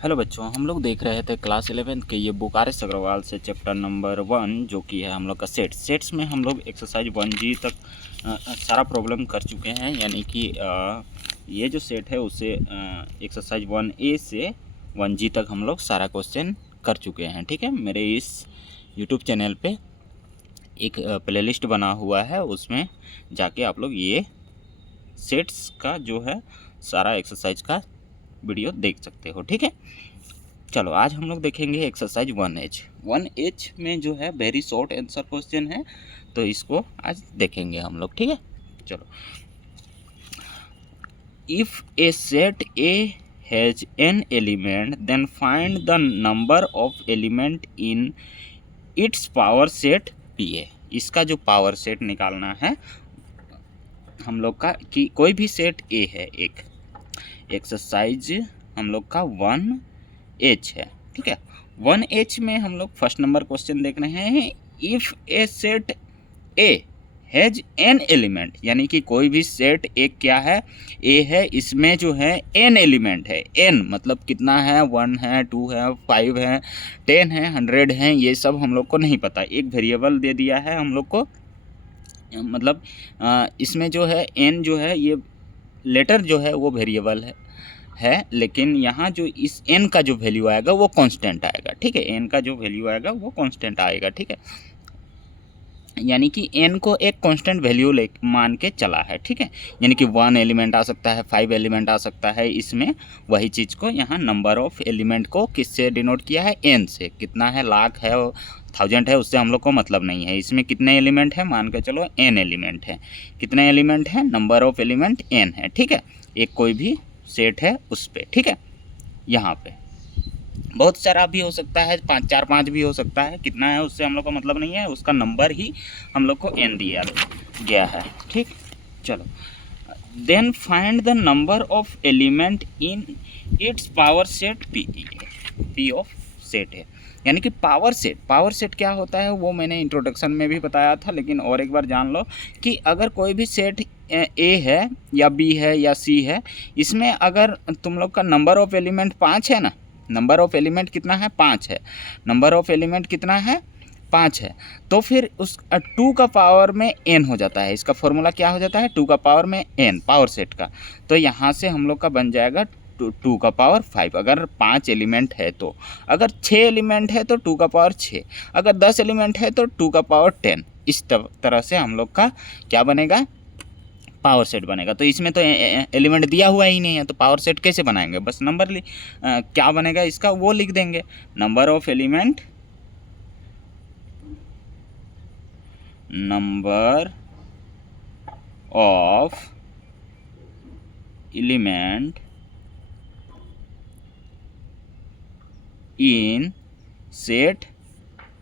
Hello बच्चों, हम लोग देख रहे थे क्लास 11 के ये बुक आर एस अग्रवाल से चैप्टर नंबर 1 जो कि है हम लोग का सेट्स में हम लोग एक्सरसाइज 1G तक सारा प्रॉब्लम कर चुके हैं। यानी कि ये जो सेट है उसे एक्सरसाइज 1A से 1G तक हम लोग सारा क्वेश्चन कर चुके हैं। ठीक है, मेरे इस यूट्यूब चैनल पे एक प्लेलिस्ट बना हुआ है, उसमें जाके आप लोग ये सेट्स का जो है सारा एक्सरसाइज का वीडियो देख सकते हो। ठीक है, चलो आज हम लोग देखेंगे एक्सरसाइज 1H में जो है वेरी शॉर्ट आंसर क्वेश्चन है, तो इसको आज देखेंगे हम लोग। ठीक है, चलो। If A set A has an element then find the number of element in its power set P A. इसका जो पावर सेट निकालना है हम लोग का, कि कोई भी सेट ए है, एक एक्सरसाइज हम लोग का 1H है। ठीक है, 1H में हम लोग फर्स्ट नंबर क्वेश्चन देख रहे हैं। If A set A has an element, यानी कि कोई भी सेट एक क्या है, ए है, इसमें जो है एन एलिमेंट है। एन मतलब कितना है, 1 है, 2 है, 5 है, 10 है, 100 है, ये सब हम लोग को नहीं पता। एक वेरिएबल दे दिया है हम लोग को, मतलब इसमें जो है एन जो है, ये लेटर जो है वो वेरिएबल है, लेकिन यहाँ जो इस n का जो वैल्यू आएगा वो कांस्टेंट आएगा। ठीक है, n का जो वैल्यू आएगा वो कांस्टेंट आएगा। ठीक है, यानी कि n को एक कांस्टेंट वैल्यू ले मान के चला है। ठीक है, यानी कि 1 एलिमेंट आ सकता है, 5 एलिमेंट आ सकता है। इसमें वही चीज़ को यहाँ नंबर ऑफ एलिमेंट को किससे डिनोट किया है, n से। कितना है, लाख है, 1000 है, उससे हम लोग को मतलब नहीं है। इसमें कितने एलिमेंट है, मान के चलो n एलिमेंट है। कितने एलिमेंट है, नंबर ऑफ एलिमेंट n है। ठीक है, एक कोई भी सेट है उस पर। ठीक है, यहाँ पे बहुत सारा भी हो सकता है, 5 भी हो सकता है, कितना है उससे हम लोग को मतलब नहीं है, उसका नंबर ही हम लोग को n दिया गया है। ठीक, चलो। Then find the number of element in its power set P of set है। यानी कि पावर सेट क्या होता है वो मैंने इंट्रोडक्शन में भी बताया था, लेकिन और एक बार जान लो कि अगर कोई भी सेट ए है या बी है या सी है, इसमें अगर तुम लोग का नंबर ऑफ एलिमेंट 5 है ना, नंबर ऑफ एलिमेंट कितना है, 5 है। नंबर ऑफ एलिमेंट कितना है, 5 है। तो फिर उस 2 का पावर में n हो जाता है। इसका फॉर्मूला क्या हो जाता है, 2 का पावर में n, पावर सेट का। तो यहाँ से हम लोग का बन जाएगा 2 का पावर 5 अगर 5 एलिमेंट है तो। अगर 6 एलिमेंट है तो 2 का पावर 6, अगर 10 एलिमेंट है तो 2 का पावर 10। इस तरह से हम लोग का क्या बनेगा, पावर सेट बनेगा। तो इसमें तो एलिमेंट दिया हुआ ही नहीं है, तो पावर सेट कैसे बनाएंगे, बस नंबर क्या बनेगा इसका वो लिख देंगे, number of element, number of element in set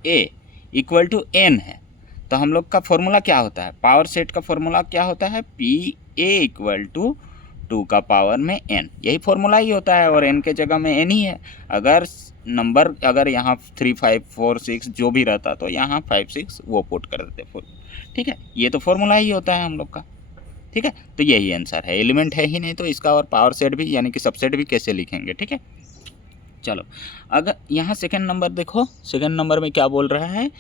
A equal to n है। तो हम लोग का फॉर्मूला क्या होता है, पावर सेट का फॉर्मूला क्या होता है, पी ए इक्वल टू 2 का पावर में n, यही फॉर्मूला ही होता है, और n के जगह में n ही है। अगर नंबर अगर यहाँ 3, 5, 4, 6 जो भी रहता तो यहाँ 5, 6 वो पुट कर देते। ठीक है, ये तो फॉर्मूला ही होता है हम लोग का। ठीक है, तो यही आंसर है, एलिमेंट है ही नहीं तो इसका और पावर सेट भी यानी कि सबसेट भी कैसे लिखेंगे। ठीक है, चलो। अगर यहाँ सेकंड नंबर देखो, सेकंड नंबर में क्या बोल रहा है,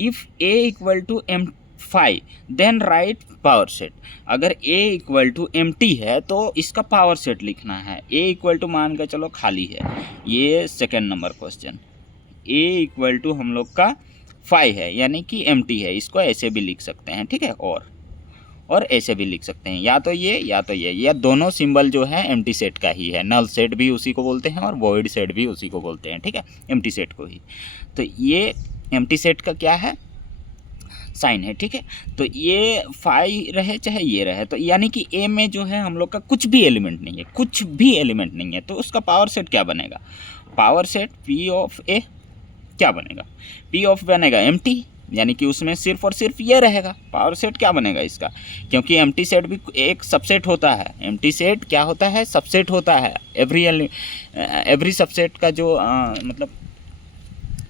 if A equal to M5 then right power set. अगर ए इक्वल टू MT है तो इसका पावर सेट लिखना है। ए इक्वल टू मान के चलो खाली है, ये second number question. A equal to हम लोग का 5 है यानी कि MT है, इसको ऐसे भी लिख सकते हैं। ठीक है, और ऐसे भी लिख सकते हैं, या तो ये या तो ये, या दोनों सिंबल जो है एम्प्टी सेट का ही है। नल सेट भी उसी को बोलते हैं और वॉइड सेट भी उसी को बोलते हैं। ठीक है, एम्प्टी सेट को ही। तो ये एम्प्टी सेट का क्या है, साइन है। ठीक है, तो ये 5 रहे चाहे ये रहे, तो यानी कि ए में जो है हम लोग का कुछ भी एलिमेंट नहीं है, कुछ भी एलिमेंट नहीं है, तो उसका पावर सेट क्या बनेगा, पावर सेट पी ऑफ ए क्या बनेगा, पी ऑफ बनेगा एम्प्टी, यानी कि उसमें सिर्फ और सिर्फ ये रहेगा। पावर सेट क्या बनेगा इसका, क्योंकि एम्प्टी सेट भी एक सबसेट होता है। एम्प्टी सेट क्या होता है, सबसेट होता है। एवरी सबसेट का जो मतलब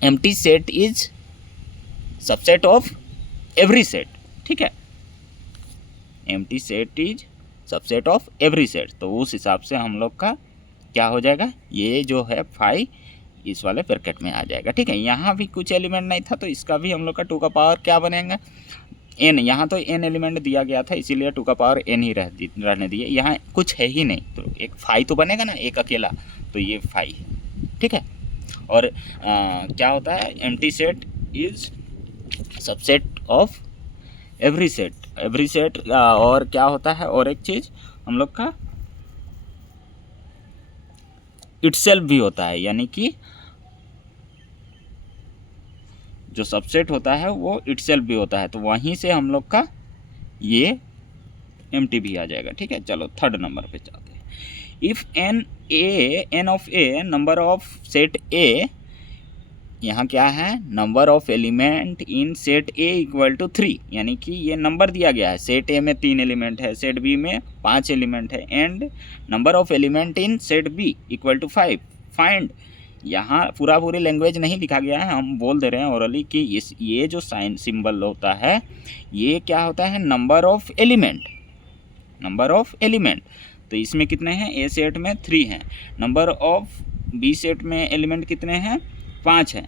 empty set is subset of every set. ठीक है, empty set is subset of every set. तो उस हिसाब से हम लोग का क्या हो जाएगा, ये जो है 5 इस वाले ब्रैकेट में आ जाएगा। ठीक है, यहाँ भी कुछ एलिमेंट नहीं था तो इसका भी हम लोग का 2 का पावर क्या बनेगा, n। यहाँ तो n एलिमेंट दिया गया था इसीलिए 2 का पावर n ही रहने दिए। यहाँ कुछ है ही नहीं तो एक 5 तो बनेगा ना, एक अकेला, तो ये 5 है। ठीक है, और क्या होता है, empty set is subset of every set. और क्या होता है, और एक चीज़ हम लोग का इटसेल्फ भी होता है, यानी कि जो सबसेट होता है वो इटसेल्फ भी होता है, तो वहीं से हम लोग का ये एम्प्टी भी आ जाएगा। ठीक है, चलो थर्ड नंबर पे चलते हैं। If N of A number of set A, यहाँ क्या है, number of element in set A equal to 3, यानी कि ये नंबर दिया गया है, सेट ए में 3 एलिमेंट है, सेट बी में 5 एलिमेंट है, and number of element in set B equal to 5। Find, यहाँ पूरी लैंग्वेज नहीं लिखा गया है, हम बोल दे रहे हैं ओरली कि ये जो साइन सिंबल होता है ये क्या होता है, नंबर ऑफ एलिमेंट। तो इसमें कितने हैं, ए सेट में 3 हैं, नंबर ऑफ बी सेट में एलिमेंट कितने हैं, 5 है।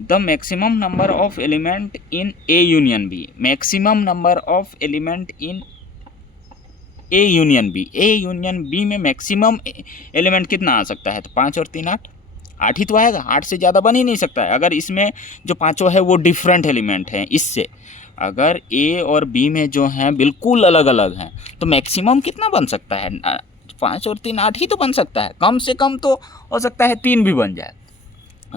The maximum number of element in A union B, maximum number of element in A union B में मैक्सिमम एलिमेंट कितना आ सकता है, तो 5 और 3 8 ही तो आएगा, 8 से ज़्यादा बन ही नहीं सकता है। अगर इसमें जो पाँचों है वो डिफरेंट एलिमेंट हैं इससे, अगर ए और बी में जो हैं बिल्कुल अलग अलग हैं तो मैक्सिमम कितना बन सकता है, 5 और 3 8 ही तो बन सकता है। कम से कम तो हो सकता है 3 भी बन जाए,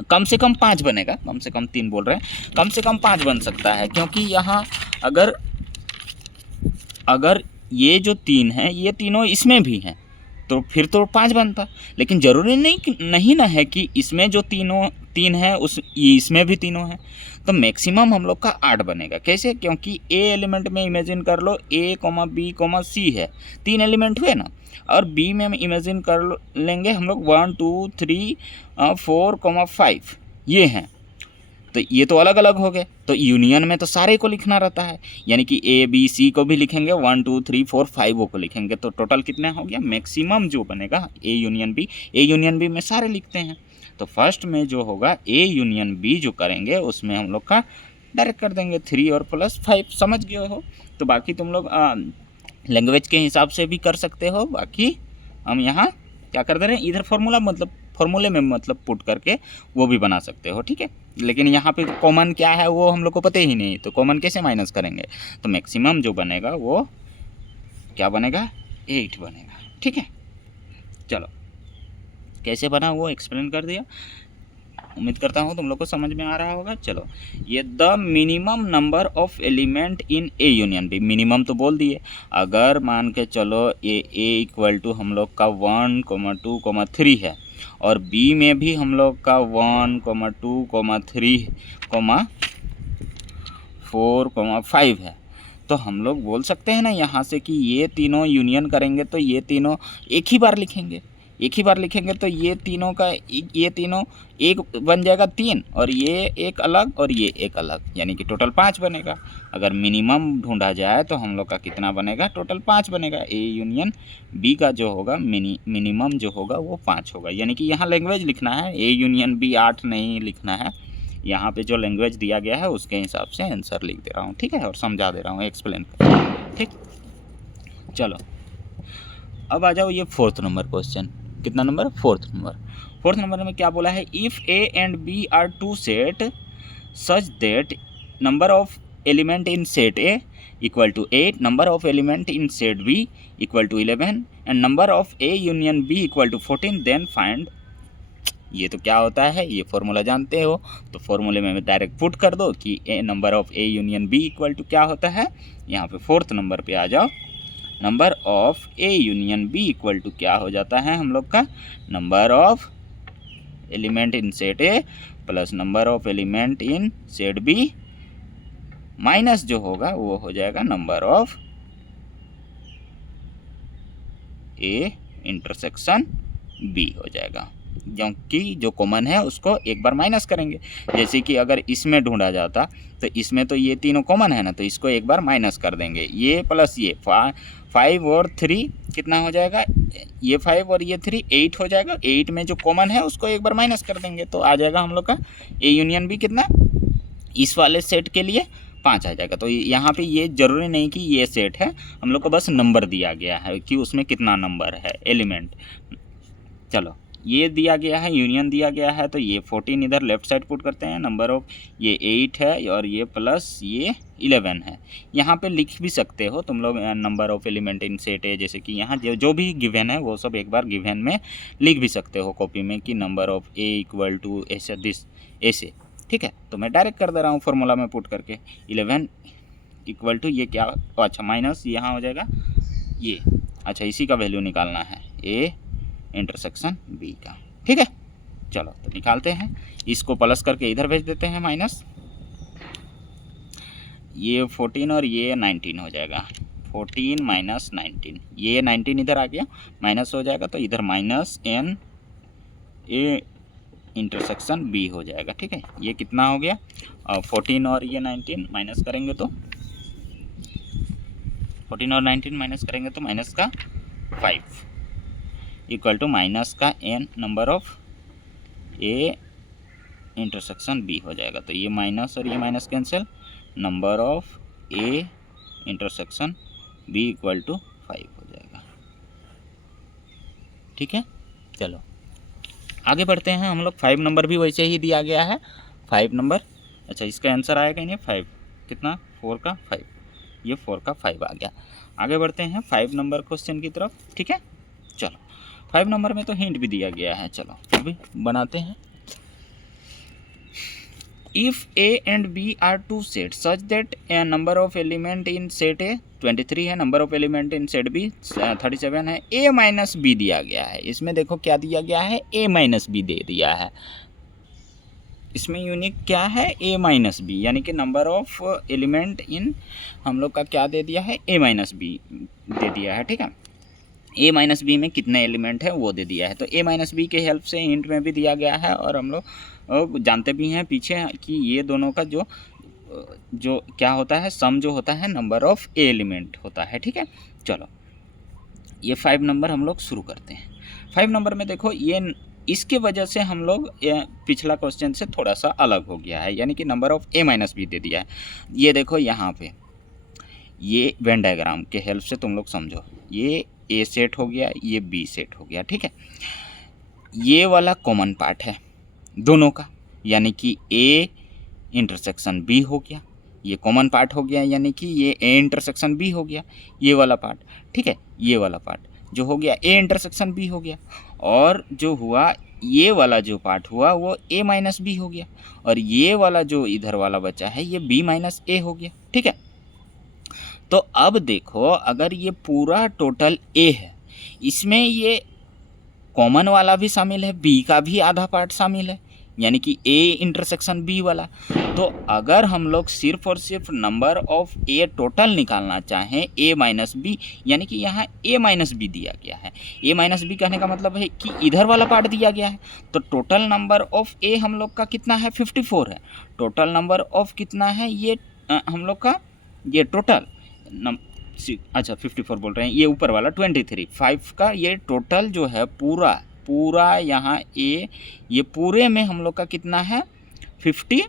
कम से कम 5 बनेगा, कम से कम 3 बोल रहे हैं, कम से कम 5 बन सकता है, क्योंकि यहाँ अगर ये जो 3 हैं ये तीनों इसमें भी हैं तो फिर तो 5 बनता। लेकिन ज़रूरी नहीं ना है कि इसमें जो 3 है उस ये इसमें भी तीनों हैं, तो मैक्सिमम हम लोग का 8 बनेगा। कैसे, क्योंकि ए एलिमेंट में इमेजिन कर लो ए कोमा बी कोमा सी है, 3 एलिमेंट हुए ना, और बी में हम इमेजिन कर लेंगे हम लोग 1 2 3 4 5 ये हैं, तो ये तो अलग अलग हो गए, तो यूनियन में तो सारे को लिखना रहता है, यानी कि ए बी सी को भी लिखेंगे, 1 2 3 4 5 को लिखेंगे, तो टोटल कितना हो गया, मैक्सिमम जो बनेगा ए यूनियन बी में सारे लिखते हैं। तो फर्स्ट में जो होगा ए यूनियन बी जो करेंगे उसमें हम लोग का डायरेक्ट कर देंगे 3 और प्लस 5, समझ गए हो। तो बाकी तुम लोग लैंग्वेज के हिसाब से भी कर सकते हो, बाकी हम यहाँ क्या कर दे रहे हैं, इधर फॉर्मूले में मतलब पुट करके वो भी बना सकते हो। ठीक है, लेकिन यहाँ पे कॉमन क्या है वो हम लोग को पता ही नहीं, तो कॉमन कैसे माइनस करेंगे, तो मैक्सिमम जो बनेगा वो क्या बनेगा, 8 बनेगा। ठीक है, चलो कैसे बना वो एक्सप्लेन कर दिया, उम्मीद करता हूँ तुम लोग को समझ में आ रहा होगा। चलो, ये the minimum number of element in A union B, minimum तो बोल दिए, अगर मान के चलो ए इक्वल टू हम लोग का 1 2 3 है, और बी में भी हम लोग का 1 2 3 4 5 है, तो हम लोग बोल सकते हैं ना यहाँ से कि ये तीनों यूनियन करेंगे तो ये तीनों एक ही बार लिखेंगे, तो ये तीनों एक बन जाएगा 3, और ये एक अलग और ये एक अलग, यानी कि टोटल 5 बनेगा। अगर मिनिमम ढूंढा जाए तो हम लोग का कितना बनेगा, टोटल 5 बनेगा। ए यूनियन बी का जो होगा मिनिमम जो होगा वो 5 होगा, यानी कि यहाँ लैंग्वेज लिखना है, ए यूनियन बी 8 नहीं लिखना है, यहाँ पे जो लैंग्वेज दिया गया है उसके हिसाब से आंसर लिख दे रहा हूँ। ठीक है, और समझा दे रहा हूँ, एक्सप्लेन कर। ठीक, चलो अब आ जाओ ये 4th नंबर क्वेश्चन। कितना नंबर, 4th नंबर में क्या बोला है, if A and B are two set such that number of element in set A equal to 8, number of element in set B equal to 11 and number of A union B equal to 14, then find. ये तो क्या होता है, ये formula जानते हो, तो फॉर्मूले में डायरेक्ट पुट कर दो कि A number of A union B equal to क्या होता है। यहाँ पे 4th नंबर पे आ जाओ, number of A union B equal to क्या हो जाता है हम लोग का, number of element in set A plus number of element in set B minus जो होगा वो हो जाएगा number of A intersection B हो जाएगा, क्योंकि जो कॉमन है उसको एक बार माइनस करेंगे। जैसे कि अगर इसमें ढूंढा जाता तो इसमें तो ये तीनों कॉमन है ना, तो इसको एक बार माइनस कर देंगे। ये प्लस ये 5 और 3 कितना हो जाएगा, ये 5 और ये 3 8 हो जाएगा। 8 में जो कॉमन है उसको एक बार माइनस कर देंगे तो आ जाएगा हम लोग का ए यूनियन बी कितना, इस वाले सेट के लिए 5 आ जाएगा। तो यहाँ पे ये ज़रूरी नहीं कि ये सेट है, हम लोग को बस नंबर दिया गया है कि उसमें कितना नंबर है एलिमेंट। चलो ये दिया गया है, यूनियन दिया गया है, तो ये 14 इधर लेफ्ट साइड पुट करते हैं। नंबर ऑफ ये 8 है और ये प्लस ये 11 है। यहाँ पे लिख भी सकते हो तुम लोग number of element in set है, जैसे कि यहाँ जो भी गिवन है वो सब एक बार गिवन में लिख भी सकते हो कॉपी में कि number of A equal to ऐसे दिस ऐसे, ठीक है। तो मैं डायरेक्ट कर दे रहा हूँ फॉर्मूला में पुट करके 11 इक्वल टू ये क्या, अच्छा माइनस यहाँ हो जाएगा ये, अच्छा इसी का वैल्यू निकालना है ए इंटरसेक्शन बी का, ठीक है। चलो तो निकालते हैं, इसको प्लस करके इधर भेज देते हैं माइनस, ये 14 और ये 19 हो जाएगा। 14 माइनस 19, ये 19 इधर आ गया माइनस हो जाएगा, तो इधर minus N A intersection B हो जाएगा, ठीक है। ये कितना हो गया 14 और ये 19 माइनस करेंगे तो 14 और 19 माइनस करेंगे तो माइनस का 5 इक्वल टू माइनस का N number of A intersection B हो जाएगा। तो ये माइनस और ये minus cancel, number of A intersection B equal to 5 हो जाएगा, ठीक है। चलो आगे बढ़ते हैं हम लोग। 5 नंबर भी वैसे ही दिया गया है, 5 नंबर, अच्छा इसका आंसर आएगा नहीं 5 कितना 4 का 5, ये 4 का 5 आ गया। आगे बढ़ते हैं 5 नंबर क्वेश्चन की तरफ, ठीक है। चलो 5 नंबर में तो हिंट भी दिया गया है, चलो फिर भी बनाते हैं। If A and B are two sets such that a number of element in set A 23 है, number of element in set B 37 है, A माइनस बी दिया गया है। इसमें देखो क्या दिया गया है, A माइनस बी दे दिया है। इसमें यूनिक क्या है, A माइनस बी, यानी कि नंबर ऑफ एलिमेंट इन हम लोग का क्या दे दिया है, A माइनस बी दे दिया है, ठीक है। ए माइनस बी में कितने एलिमेंट है वो दे दिया है, तो ए माइनस बी के हेल्प से हिंट में भी दिया गया है और हम लोग जानते भी हैं पीछे कि ये दोनों का जो क्या होता है, सम जो होता है नंबर ऑफ ए एलिमेंट होता है, ठीक है। चलो ये 5 नंबर हम लोग शुरू करते हैं। 5 नंबर में देखो ये इसके वजह से हम लोग पिछला क्वेश्चन से थोड़ा सा अलग हो गया है, यानी कि number of A minus B दे दिया है। ये देखो यहाँ पे ये वेन डायग्राम के हेल्प से तुम लोग समझो, ये ए सेट हो गया, ये बी सेट हो गया, ठीक है। ये वाला कॉमन पार्ट है दोनों का, यानी कि ए इंटरसेक्शन बी हो गया, ये कॉमन पार्ट हो गया, यानी कि ये ए इंटरसेक्शन बी हो गया, ये वाला पार्ट, ठीक है। ये वाला पार्ट जो हो गया ए इंटरसेक्शन बी हो गया, और जो हुआ ये वाला जो पार्ट हुआ वो ए माइनस बी हो गया, और ये वाला जो इधर वाला बचा है ये बी माइनस ए हो गया, ठीक है। तो अब देखो अगर ये पूरा टोटल ए है, इसमें ये कॉमन वाला भी शामिल है, बी का भी आधा पार्ट शामिल है, यानी कि ए इंटरसेक्शन बी वाला। तो अगर हम लोग सिर्फ और सिर्फ नंबर ऑफ ए टोटल निकालना चाहें ए माइनस बी, यानी कि यहाँ ए माइनस बी दिया गया है, ए माइनस बी कहने का मतलब है कि इधर वाला पार्ट दिया गया है, तो टोटल नंबर ऑफ ए हम लोग का कितना है 54 है। टोटल नंबर ऑफ कितना है ये हम लोग का ये टोटल अच्छा 54 बोल रहे हैं, ये ऊपर वाला 23 5 का ये टोटल जो है पूरा यहाँ ये पूरे में हम लोग का कितना है 23 है,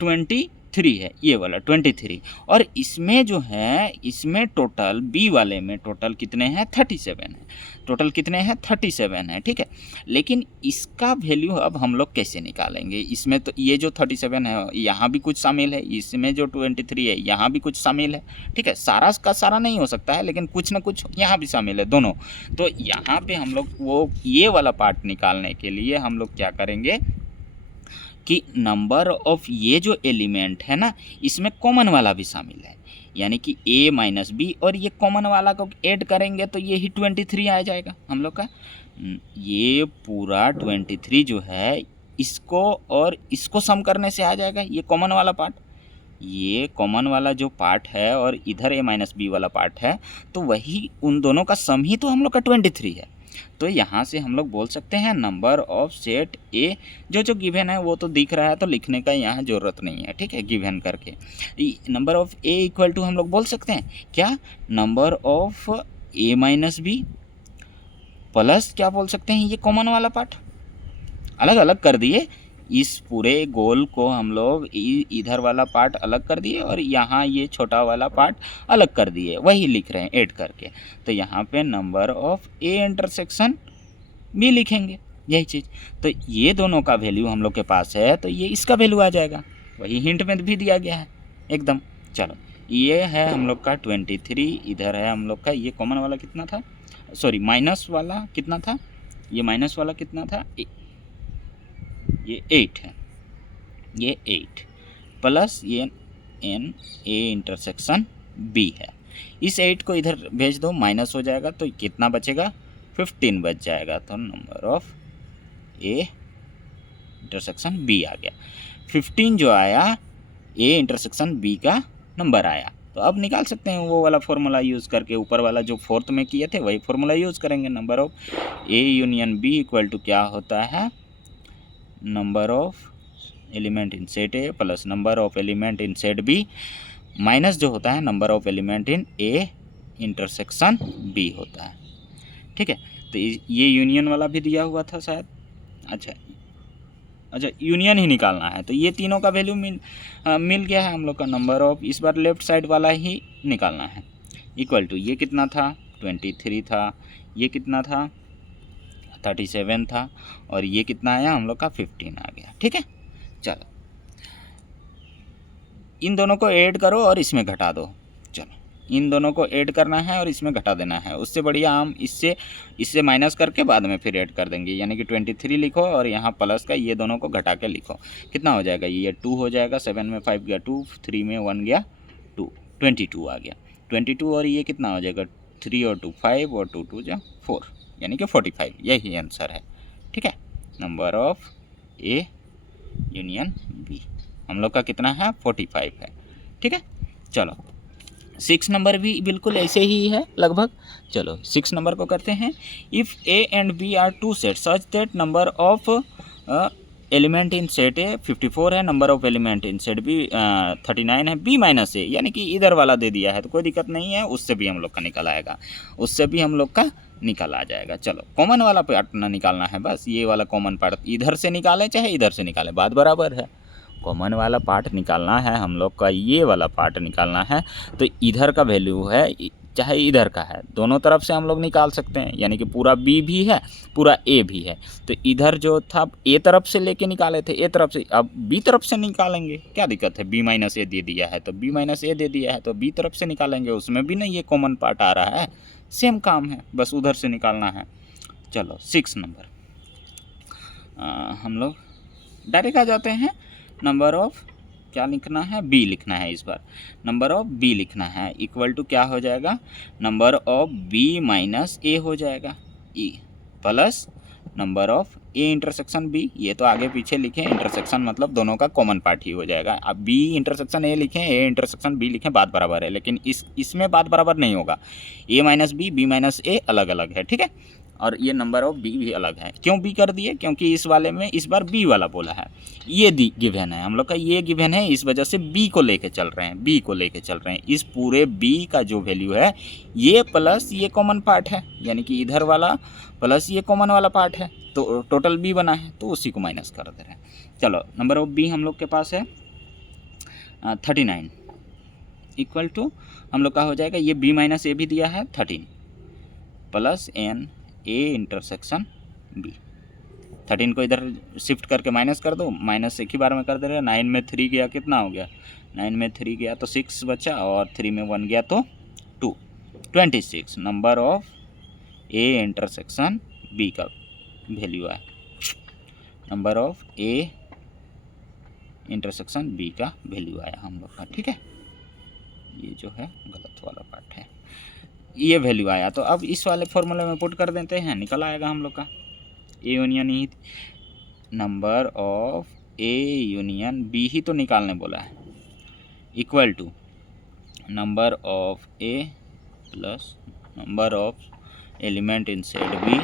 23 है ये वाला 23, और इसमें जो है इसमें टोटल बी वाले में टोटल कितने हैं 37 है, टोटल कितने हैं 37 है, ठीक है। लेकिन इसका वैल्यू अब हम लोग कैसे निकालेंगे, इसमें तो ये जो 37 है यहाँ भी कुछ शामिल है, इसमें जो 23 है यहाँ भी कुछ शामिल है, ठीक है। सारा का सारा नहीं हो सकता है, लेकिन कुछ ना कुछ यहाँ भी शामिल है दोनों। तो यहाँ पे हम लोग वो ये वाला पार्ट निकालने के लिए हम लोग क्या करेंगे कि नंबर ऑफ ये जो एलिमेंट है ना इसमें कॉमन वाला भी शामिल है, यानी कि ए माइनस बी, और ये कॉमन वाला को ऐड करेंगे तो ये ही 23 आ जाएगा हम लोग का। ये पूरा 23 जो है इसको और इसको सम करने से आ जाएगा ये कॉमन वाला पार्ट, ये कॉमन वाला जो पार्ट है और इधर ए माइनस बी वाला पार्ट है, तो वही उन दोनों का सम ही तो हम लोग का 23 है। तो यहाँ से हम लोग बोल सकते हैं नंबर ऑफ सेट ए, जो गिवन है वो तो दिख रहा है, तो लिखने का यहाँ ज़रूरत नहीं है, ठीक है, गिवन करके। Number of A equal to हम लोग बोल सकते हैं क्या, number of A minus B plus क्या बोल सकते हैं, ये कॉमन वाला पार्ट अलग अलग कर दिए, इस पूरे गोल को हम लोग इधर वाला पार्ट अलग कर दिए और यहाँ ये छोटा वाला पार्ट अलग कर दिए, वही लिख रहे हैं ऐड करके। तो यहाँ पे number of A intersection B लिखेंगे, यही चीज़। तो ये दोनों का वैल्यू हम लोग के पास है, तो ये इसका वैल्यू आ जाएगा, वही हिंट में भी दिया गया है एकदम। चलो ये है हम लोग का 23, इधर है हम लोग का ये कॉमन वाला कितना था, सॉरी माइनस वाला कितना था, ये माइनस वाला कितना था, ये 8 है, ये 8 प्लस ये एन ए इंटरसेक्शन बी है। इस 8 को इधर भेज दो, माइनस हो जाएगा तो कितना बचेगा, 15 बच जाएगा। तो number of A intersection B आ गया, 15 जो आया ए इंटरसेक्शन बी का नंबर आया। तो अब निकाल सकते हैं वो वाला फॉर्मूला यूज़ करके, ऊपर वाला जो फोर्थ में किए थे वही फॉर्मूला यूज़ करेंगे। Number of A union B equal to क्या होता है, number of element in set A plus number of element in set B minus जो होता है number of element in A intersection B होता है, ठीक है। तो ये यूनियन वाला भी दिया हुआ था शायद, अच्छा यूनियन ही निकालना है, तो ये तीनों का वैल्यू मिल गया है हम लोग का। नंबर ऑफ इस बार लेफ्ट साइड वाला ही निकालना है, इक्वल टू ये कितना था 23 था, ये कितना था 37 था, और ये कितना आया हम लोग का 15 आ गया, ठीक है। चलो इन दोनों को ऐड करो और इसमें घटा दो, चलो इन दोनों को ऐड करना है और इसमें घटा देना है, उससे बढ़िया हम इससे माइनस करके बाद में फिर ऐड कर देंगे, यानी कि 23 लिखो और यहाँ प्लस का ये दोनों को घटा के लिखो, कितना हो जाएगा, ये 2 हो जाएगा, 7 में 5 गया 2, 3 में 1 गया 2, 22 आ गया 22, और ये कितना हो जाएगा 3 और 2 5 और 2 2 जा 4, यानी कि 45, यही आंसर है, ठीक है। Number of A union B हम लोग का कितना है 45 है, ठीक है। चलो 6 नंबर भी बिल्कुल ऐसे ही है लगभग। चलो 6 नंबर को करते हैं, if A and B are two set such that number of element in set A 54 है, number of element in set B 39 है, बी माइनस ए यानी कि इधर वाला दे दिया है तो कोई दिक्कत नहीं है, उससे भी हम लोग का निकल आएगा, उससे भी हम लोग का निकल आ जाएगा। चलो कॉमन वाला पार्ट ना निकालना है, बस ये वाला कॉमन पार्ट इधर से निकालें चाहे इधर से निकालें, बात बराबर है। कॉमन वाला पार्ट निकालना है हम लोग का, ये वाला पार्ट निकालना है, तो इधर का वैल्यू है चाहे इधर का है, दोनों तरफ से हम लोग निकाल सकते हैं, यानी कि पूरा बी भी है पूरा ए भी है। तो इधर जो था ए तरफ से लेके निकाले थे, ए तरफ से, अब बी तरफ से निकालेंगे, क्या दिक्कत है, बी माइनस ए दे दिया है तो बी माइनस ए दे दिया है तो बी तरफ से निकालेंगे, उसमें भी ना ये कॉमन पार्ट आ रहा है, सेम काम है, बस उधर से निकालना है। चलो 6 नंबर हम लोग डायरेक्ट आ जाते हैं, नंबर ऑफ क्या लिखना है, बी लिखना है, इस बार नंबर ऑफ बी लिखना है, इक्वल टू क्या हो जाएगा, number of B minus A हो जाएगा, E plus number of A intersection B, ये तो आगे पीछे लिखें, इंटरसेक्शन मतलब दोनों का कॉमन पार्ट ही हो जाएगा। अब बी इंटरसेक्शन ए लिखें, ए इंटरसेक्शन बी लिखें, बात बराबर है, लेकिन इसमें बात बराबर नहीं होगा, ए माइनस बी माइनस ए अलग अलग है, ठीक है, और ये नंबर ऑफ बी भी अलग है। क्यों बी कर दिए, क्योंकि इस वाले में इस बार बी वाला बोला है, ये गिवन है हम लोग का, ये गिवन है, इस वजह से बी को लेके चल रहे हैं, बी को लेके चल रहे हैं। इस पूरे बी का जो वैल्यू है ये प्लस ये कॉमन पार्ट है, यानी कि इधर वाला प्लस ये कॉमन वाला पार्ट है, तो टोटल बी बना है, तो उसी को माइनस कर दे रहे हैं। चलो नंबर ऑफ बी हम लोग के पास है 39 इक्वल टू हम लोग का हो जाएगा, ये बी माइनस ए भी दिया है 13 plus N A intersection B, 13 को इधर शिफ्ट करके माइनस कर दो, माइनस एक ही बार में कर दे रहे हैं, 9 में 3 गया कितना हो गया, 9 में 3 गया तो 6 बचा, और 3 में 1 गया तो 2, 26 number of A intersection B का वैल्यू है, number of A intersection B का वैल्यू आया हम लोग का, ठीक है। ये जो है गलत वाला पार्ट है, ये वैल्यू आया, तो अब इस वाले फॉर्मूले में पुट कर देते हैं, निकल आएगा हम लोग का A union E, number of A union B ही तो निकालने बोला है, equal to number of A plus number of element in set B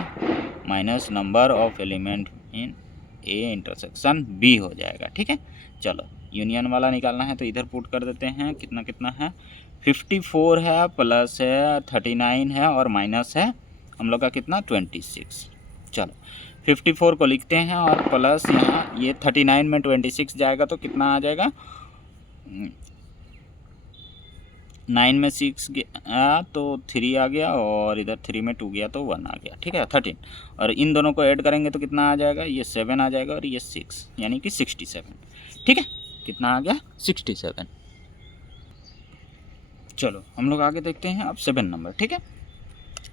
minus number of element in A intersection B हो जाएगा। ठीक है, चलो यूनियन वाला निकालना है तो इधर पुट कर देते हैं। कितना कितना है, 54 है, प्लस है 39 है, और माइनस है हम लोग का कितना 26। चलो 54 को लिखते हैं और प्लस यहाँ ये 39 में 26 जाएगा तो कितना आ जाएगा, 9 में 6 गया तो 3 आ गया, और इधर 3 में 2 गया तो 1 आ गया। ठीक है 13, और इन दोनों को ऐड करेंगे तो कितना आ जाएगा, ये 7 आ जाएगा और ये 6, यानी कि 67। ठीक है, कितना आ गया 67। चलो हम लोग आगे देखते हैं अब 7 नंबर। ठीक है,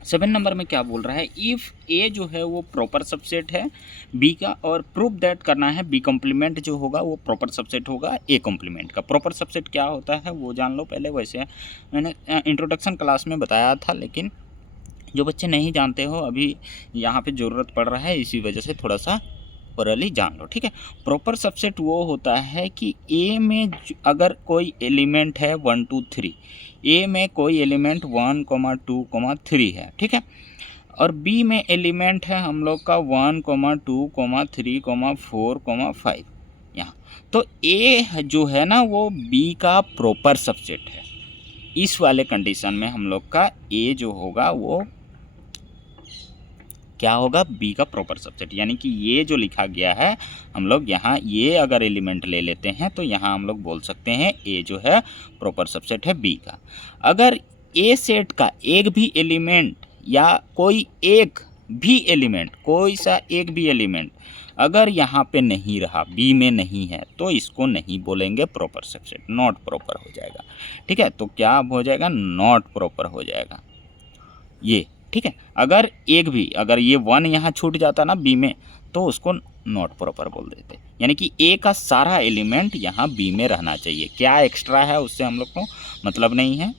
7 नंबर में क्या बोल रहा है, इफ़ ए जो है वो प्रॉपर सबसेट है बी का, और प्रूफ दैट करना है बी कॉम्प्लीमेंट जो होगा वो प्रॉपर सबसेट होगा ए कॉम्प्लीमेंट का। प्रॉपर सबसेट क्या होता है वो जान लो पहले, वैसे मैंने इंट्रोडक्शन क्लास में बताया था, लेकिन जो बच्चे नहीं जानते हो अभी यहाँ पे ज़रूरत पड़ रहा है, इसी वजह से थोड़ा सा ओरली जान लो। ठीक है, प्रॉपर सबसेट वो होता है कि ए में अगर कोई एलिमेंट है 1 2 3, ए में कोई एलिमेंट 1 2 3 है। ठीक है, और बी में एलिमेंट है हम लोग का 1 2 3 4 5 यहाँ, तो ए जो है ना वो बी का प्रॉपर सबसेट है। इस वाले कंडीशन में हम लोग का ए जो होगा वो क्या होगा, बी का प्रॉपर सबसेट। यानी कि ये जो लिखा गया है हम लोग यहाँ ये अगर एलिमेंट ले लेते हैं तो यहाँ हम लोग बोल सकते हैं ए जो है प्रॉपर सबसेट है बी का। अगर ए सेट का एक भी एलिमेंट या कोई एक भी एलिमेंट, कोई सा एक भी एलिमेंट अगर यहाँ पे नहीं रहा, बी में नहीं है, तो इसको नहीं बोलेंगे प्रॉपर सबसेट, नॉट प्रॉपर हो जाएगा। ठीक है, तो क्या हो जाएगा, नॉट प्रॉपर हो जाएगा ये। ठीक है, अगर एक भी, अगर ये 1 यहाँ छूट जाता ना बी में तो उसको नॉट प्रॉपर बोल देते, यानी कि ए का सारा एलिमेंट यहाँ बी में रहना चाहिए। क्या एक्स्ट्रा है उससे हम लोग को मतलब नहीं है,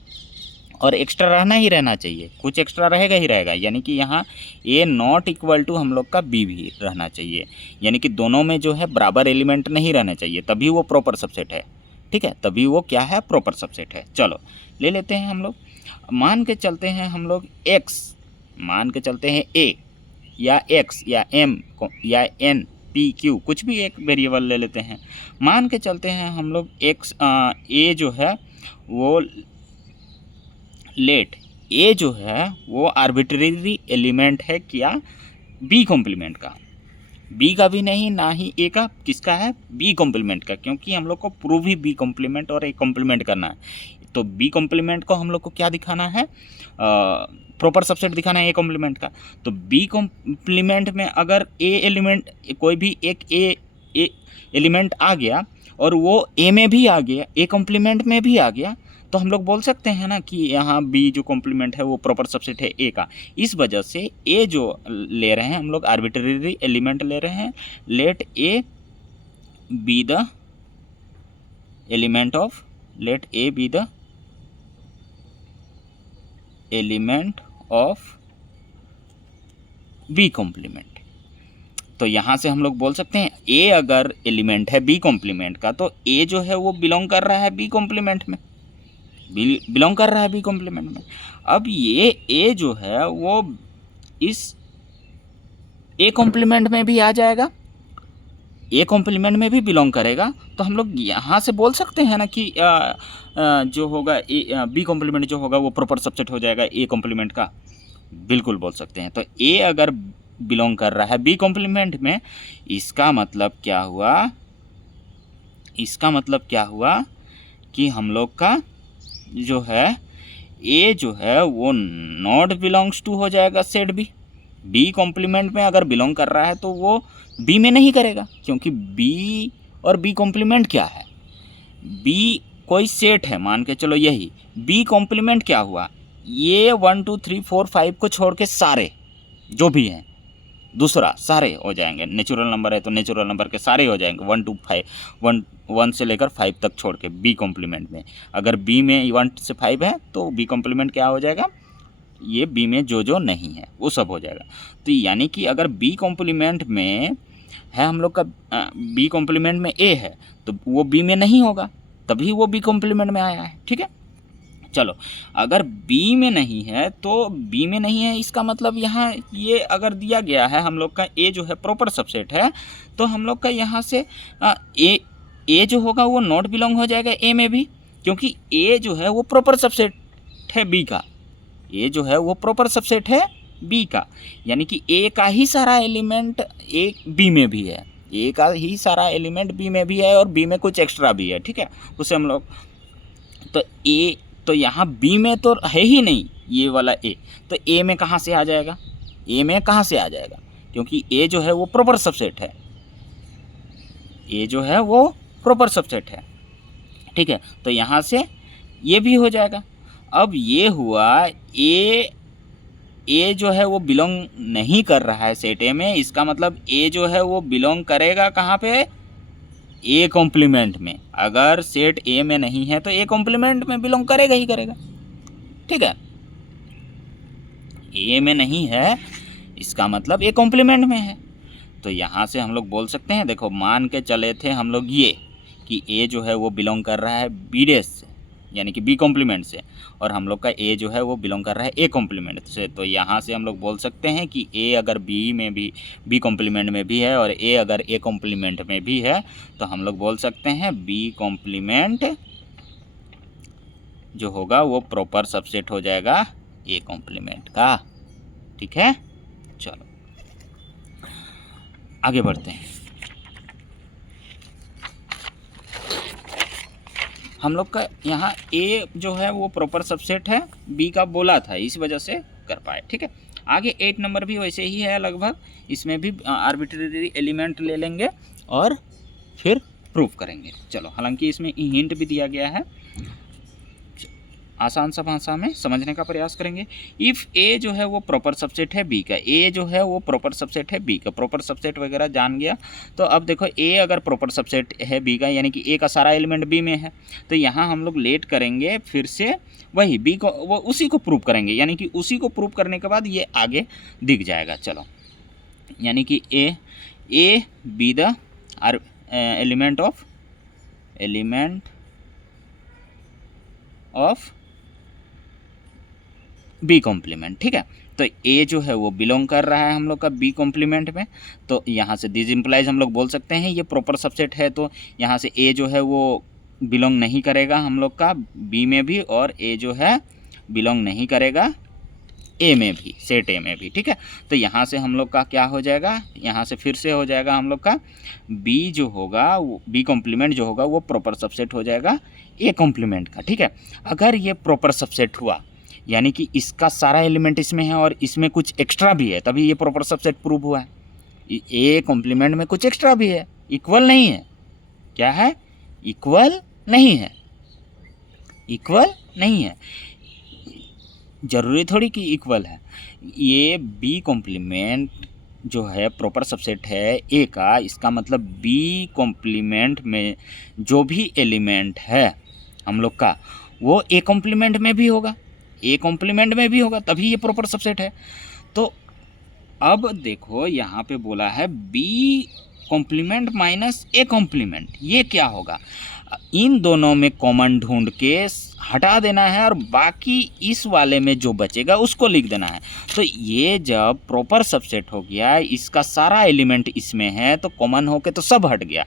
और एक्स्ट्रा रहना ही रहना चाहिए, कुछ एक्स्ट्रा रहेगा ही रहेगा। यानी कि यहाँ ए नॉट इक्वल टू हम लोग का बी भी रहना चाहिए, यानी कि दोनों में जो है बराबर एलिमेंट नहीं रहना चाहिए, तभी वो प्रॉपर सबसेट है। ठीक है, तभी वो क्या है, प्रॉपर सबसेट है। चलो ले लेते हैं हम लोग, मान के चलते हैं हम लोग एक्स, मान के चलते हैं ए या एक्स या एम या एन पी क्यू, कुछ भी एक वेरिएबल ले लेते हैं। मान के चलते हैं हम लोग एक्स ए जो है वो लेट ए जो है वो आर्बिट्रेरी एलिमेंट है क्या, बी कॉम्प्लीमेंट का, बी का भी नहीं ना ही ए का, किसका है, बी कॉम्प्लीमेंट का, क्योंकि हम लोग को प्रूव ही बी कॉम्प्लीमेंट और ए कॉम्प्लीमेंट करना है। तो बी कॉम्प्लीमेंट को हम लोग को क्या दिखाना है, प्रॉपर सबसेट दिखाना है ए कॉम्प्लीमेंट का। तो बी कॉम्प्लीमेंट में अगर ए एलिमेंट, कोई भी एक ए एलिमेंट आ गया और वो ए में भी आ गया, ए कॉम्प्लीमेंट में भी आ गया, तो हम लोग बोल सकते हैं ना कि यहाँ बी जो कॉम्प्लीमेंट है वो प्रॉपर सबसेट है ए का। इस वजह से ए जो ले रहे हैं हम लोग आर्बिट्रेरी एलिमेंट ले रहे हैं, let A B the element of, let A B the element of B complement. तो यहाँ से हम लोग बोल सकते हैं ए अगर एलिमेंट है बी कॉम्प्लीमेंट का तो ए जो है वो बिलोंग कर रहा है बी कॉम्प्लीमेंट में, बिलोंग कर रहा है बी कॉम्प्लीमेंट में। अब ये ए जो है वो इस ए कॉम्प्लीमेंट में भी आ जाएगा, ए कॉम्प्लीमेंट में भी बिलोंग करेगा, तो हम लोग यहाँ से बोल सकते हैं ना कि जो होगा ए बी कॉम्प्लीमेंट जो होगा वो प्रॉपर सबसेट हो जाएगा ए कॉम्प्लीमेंट का, बिल्कुल बोल सकते हैं। तो ए अगर बिलोंग कर रहा है बी कॉम्प्लीमेंट में, इसका मतलब क्या हुआ, इसका मतलब क्या हुआ कि हम लोग का जो है ए जो है वो नॉट बिलोंग्स टू हो जाएगा सेट बी। बी कॉम्प्लीमेंट में अगर बिलोंग कर रहा है तो वो बी में नहीं करेगा, क्योंकि बी और बी कॉम्प्लीमेंट क्या है, बी कोई सेट है मान के चलो, यही बी कॉम्प्लीमेंट क्या हुआ, ये 1 2 3 4 5 को छोड़ के सारे जो भी हैं, दूसरा सारे हो जाएंगे, नेचुरल नंबर है तो नेचुरल नंबर के सारे हो जाएंगे 1 2 5 1 से लेकर 5 तक छोड़ के बी कॉम्प्लीमेंट में। अगर बी में 1 से 5 है तो बी कॉम्प्लीमेंट क्या हो जाएगा, ये बी में जो नहीं है वो सब हो जाएगा। तो यानी कि अगर बी कॉम्प्लीमेंट में है हम लोग का, बी कॉम्प्लीमेंट में ए है तो वो बी में नहीं होगा, तभी वो बी कॉम्प्लीमेंट में आया है। ठीक है, चलो, अगर बी में नहीं है तो बी में नहीं है इसका मतलब यहाँ ये अगर दिया गया है हम लोग का ए जो है प्रॉपर सबसेट है, तो हम लोग का यहाँ से ए जो होगा वो नॉट बिलोंग हो जाएगा ए में भी, क्योंकि ए जो है वो प्रॉपर सबसेट है बी का। ए जो है वो प्रॉपर सबसेट है बी का, यानी कि ए का ही सारा एलिमेंट ए बी में भी है, ए का ही सारा एलिमेंट बी में भी है और बी में कुछ एक्स्ट्रा भी है, ठीक है। उसे हम लोग तो ए तो यहाँ बी में तो है ही नहीं ये वाला ए, तो ए में कहाँ से आ जाएगा, ए में कहाँ से आ जाएगा, क्योंकि ए जो है वो प्रॉपर सबसेट है, ए जो है वो प्रॉपर सबसेट है, ठीक है। तो यहाँ से ये भी हो जाएगा। अब ये हुआ ए जो है वो बिलोंग नहीं कर रहा है सेट ए में, इसका मतलब ए जो है वो बिलोंग करेगा कहाँ पे, ए कॉम्प्लीमेंट में। अगर सेट ए में नहीं है तो ए कॉम्प्लीमेंट में बिलोंग करेगा ही करेगा, ठीक है। ए में नहीं है इसका मतलब ए कॉम्प्लीमेंट में है, तो यहाँ से हम लोग बोल सकते हैं, देखो मान के चले थे हम लोग ये कि ए जो है वो बिलोंग कर रहा है बी डेस से, यानी कि बी कॉम्प्लीमेंट से, और हम लोग का ए जो है वो बिलोंग कर रहा है ए कॉम्प्लीमेंट से। तो यहाँ से हम लोग बोल सकते हैं कि ए अगर बी में भी बी कॉम्प्लीमेंट में भी है और ए अगर ए कॉम्प्लीमेंट में भी है, तो हम लोग बोल सकते हैं बी कॉम्प्लीमेंट जो होगा वो प्रॉपर सबसेट हो जाएगा ए कॉम्प्लीमेंट का, ठीक है। चलो आगे बढ़ते हैं। हम लोग का यहाँ ए जो है वो प्रॉपर सबसेट है बी का बोला था, इस वजह से कर पाए, ठीक है। आगे 8 नंबर भी वैसे ही है लगभग, इसमें भी आर्बिट्रेरी एलिमेंट ले लेंगे और फिर प्रूफ करेंगे। चलो, हालांकि इसमें हिंट भी दिया गया है, आसान सा भाषा में समझने का प्रयास करेंगे। इफ़ ए जो है वो प्रॉपर सबसेट है बी का, ए जो है वो प्रॉपर सबसेट है बी का, प्रॉपर सबसेट वगैरह जान गया। तो अब देखो ए अगर प्रॉपर सबसेट है बी का, यानी कि ए का सारा एलिमेंट बी में है, तो यहाँ हम लोग लेट करेंगे फिर से वही बी को, वो उसी को प्रूव करेंगे, यानी कि उसी को प्रूव करने के बाद ये आगे दिख जाएगा। चलो, यानी कि A B the element of B complement, ठीक है। तो ए जो है वो बिलोंग कर रहा है हम लोग का बी कॉम्प्लीमेंट में, तो यहाँ से दिस इम्प्लाइज हम लोग बोल सकते हैं ये प्रॉपर सबसेट है, तो यहाँ से ए जो है वो बिलोंग नहीं करेगा हम लोग का बी में भी, और ए जो है बिलोंग नहीं करेगा ए में भी, सेट ए में भी, ठीक है। तो यहाँ से हम लोग का क्या हो जाएगा, यहाँ से फिर से हो जाएगा हम लोग का बी जो होगा वो बी कॉम्प्लीमेंट जो होगा वो प्रॉपर सबसेट हो जाएगा ए कॉम्प्लीमेंट का, ठीक है। अगर ये प्रॉपर सबसेट हुआ, यानी कि इसका सारा एलिमेंट इसमें है और इसमें कुछ एक्स्ट्रा भी है, तभी ये प्रॉपर सबसेट प्रूव हुआ है। ए कॉम्प्लीमेंट में कुछ एक्स्ट्रा भी है, इक्वल नहीं है, क्या है, इक्वल नहीं है, इक्वल नहीं है, जरूरी थोड़ी कि इक्वल है। ये बी कॉम्प्लीमेंट जो है प्रॉपर सबसेट है ए का, इसका मतलब बी कॉम्प्लीमेंट में जो भी एलिमेंट है हम लोग का वो ए कॉम्प्लीमेंट में भी होगा, ए कॉम्प्लीमेंट में भी होगा, तभी ये प्रॉपर सबसेट है। तो अब देखो यहाँ पे बोला है B complement minus A complement, ये क्या होगा, इन दोनों में कॉमन ढूंढ के हटा देना है और बाकी इस वाले में जो बचेगा उसको लिख देना है। तो ये जब प्रॉपर सबसेट हो गया, इसका सारा एलिमेंट इसमें है, तो कॉमन होके तो सब हट गया,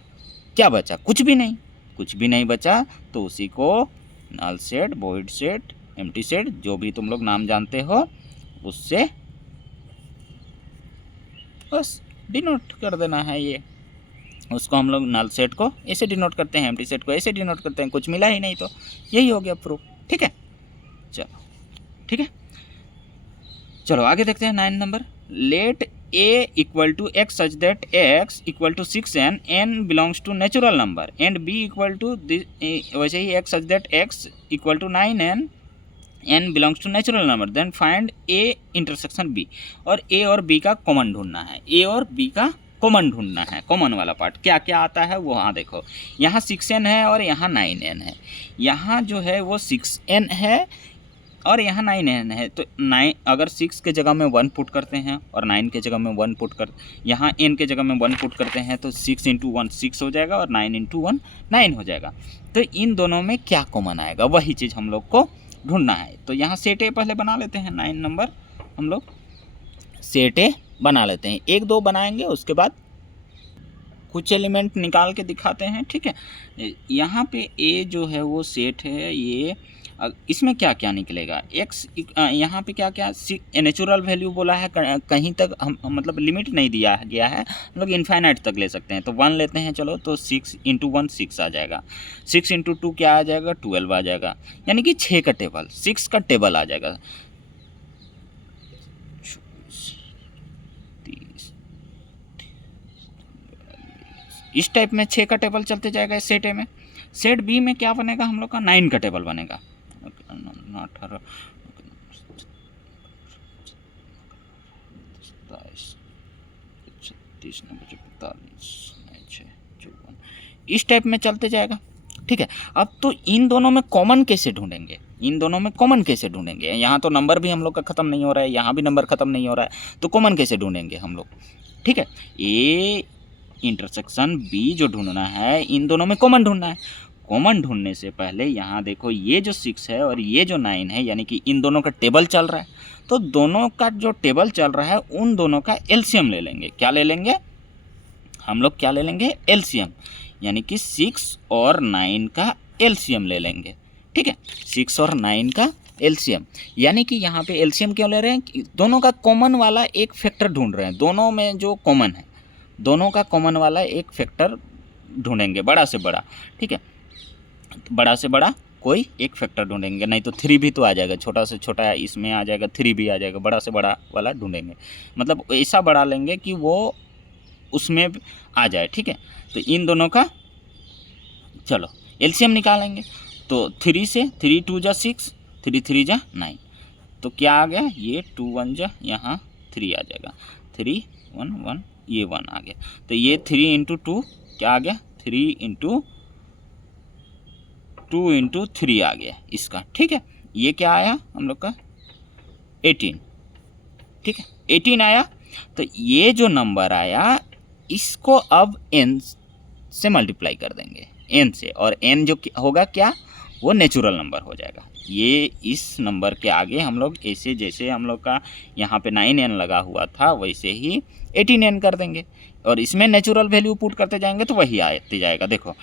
क्या बचा, कुछ भी नहीं, कुछ भी नहीं बचा। तो उसी को null set, void set, empty set, जो भी तुम लोग नाम जानते हो उससे बस डिनोट कर देना है। ये उसको हम लोग नल सेट को ऐसे डिनोट करते हैं, एम्प्टी सेट को ऐसे डिनोट करते हैं, कुछ मिला ही नहीं तो यही हो गया प्रूफ, ठीक है। चलो ठीक है, चलो आगे देखते हैं 9 number. Let a equal to x such that x equal to 6n, n belongs to natural number, and b equal to वैसे ही x such that x equal to 9n, n belongs to natural number, then find a intersection b। और a और b का common ढूंढना है, a और b का common ढूंढना है। कॉमन वाला पार्ट क्या क्या आता है वो, हाँ देखो यहाँ 6n है और यहाँ 9n है, यहाँ जो है वो 6n है और यहाँ 9n है। तो 9 अगर 6 के जगह में 1 पुट करते हैं और 9 के जगह में 1 पुट कर, यहाँ n के जगह में 1 पुट करते हैं, तो 6 × 1 6 हो जाएगा और 9 × 1 9 हो जाएगा। तो इन दोनों में क्या कॉमन आएगा, वही चीज़ हम लोग को ढूंढना है। तो यहाँ सेट ए पहले बना लेते हैं, 9 नंबर हम लोग सेट ए बना लेते हैं। 1 2 बनाएंगे, उसके बाद कुछ एलिमेंट निकाल के दिखाते हैं, ठीक है। यहाँ पे ए जो है वो सेट है, ये इसमें क्या क्या निकलेगा, एक्स यहाँ पे क्या क्या नेचुरल वैल्यू बोला है, कहीं तक हम मतलब लिमिट नहीं दिया गया है, हम लोग इनफाइनाइट तक ले सकते हैं। तो 1 लेते हैं चलो, तो 6 × 1 6 आ जाएगा, 6 × 2 क्या आ जाएगा, 12 आ जाएगा, यानी कि 6 का टेबल, 6 का टेबल आ जाएगा। इस टाइप में 6 का टेबल चलते जाएगा इस सेट ए में। सेट बी में क्या बनेगा हम लोग का, 9 का टेबल बनेगा, 18 36 45 इस टाइप में चलते जाएगा, ठीक है। अब तो इन दोनों में कॉमन कैसे ढूंढेंगे, इन दोनों में कॉमन कैसे ढूंढेंगे, यहाँ तो नंबर भी हम लोग का ख़त्म नहीं हो रहा है, यहाँ भी नंबर ख़त्म नहीं हो रहा है, तो कॉमन कैसे ढूंढेंगे हम लोग, ठीक है। ए इंटरसेक्शन बी जो ढूंढना है, इन दोनों में कॉमन ढूंढना है। कॉमन ढूंढने से पहले यहाँ देखो, ये जो 6 है और ये जो 9 है, यानी कि इन दोनों का टेबल चल रहा है, तो दोनों का जो टेबल चल रहा है उन दोनों का एलसीएम ले लेंगे। क्या ले लेंगे हम लोग, क्या ले लेंगे, एलसीएम, यानी कि 6 और 9 का एलसीएम ले लेंगे, ठीक है। 6 और 9 का एलसीएम, यानी कि यहाँ पे एलसीएम क्यों ले रहे हैं, दोनों का कॉमन वाला एक फैक्टर ढूंढ रहे हैं, दोनों में जो कॉमन है, दोनों का कॉमन वाला एक फैक्टर ढूंढेंगे, बड़ा से बड़ा, ठीक है। बड़ा से बड़ा कोई एक फैक्टर ढूंढेंगे, नहीं तो 3 भी तो आ जाएगा, छोटा से छोटा इसमें आ जाएगा, 3 भी आ जाएगा, बड़ा से बड़ा वाला ढूंढेंगे, मतलब ऐसा बड़ा लेंगे कि वो उसमें आ जाए, ठीक है। तो इन दोनों का चलो एलसीएम निकालेंगे, तो 3 से 3 2 जा 6, 3 3 जा 9, तो क्या आ गया, ये 2 1 जा यहाँ 3 आ जाएगा, 3 1 1 ये 1 आ गया, तो ये 3 × 2 क्या आ गया, 3 × 2 × 3 आ गया इसका, ठीक है। ये क्या आया हम लोग का 18, ठीक है, 18 आया। तो ये जो नंबर आया इसको अब n से मल्टीप्लाई कर देंगे, n से, और n जो होगा क्या, वो नेचुरल नंबर हो जाएगा। ये इस नंबर के आगे हम लोग ऐसे, जैसे हम लोग का यहाँ पे 9n लगा हुआ था, वैसे ही 18n कर देंगे, और इसमें नेचुरल वैल्यू पुट करते जाएंगे तो वही आते जाएगा। देखो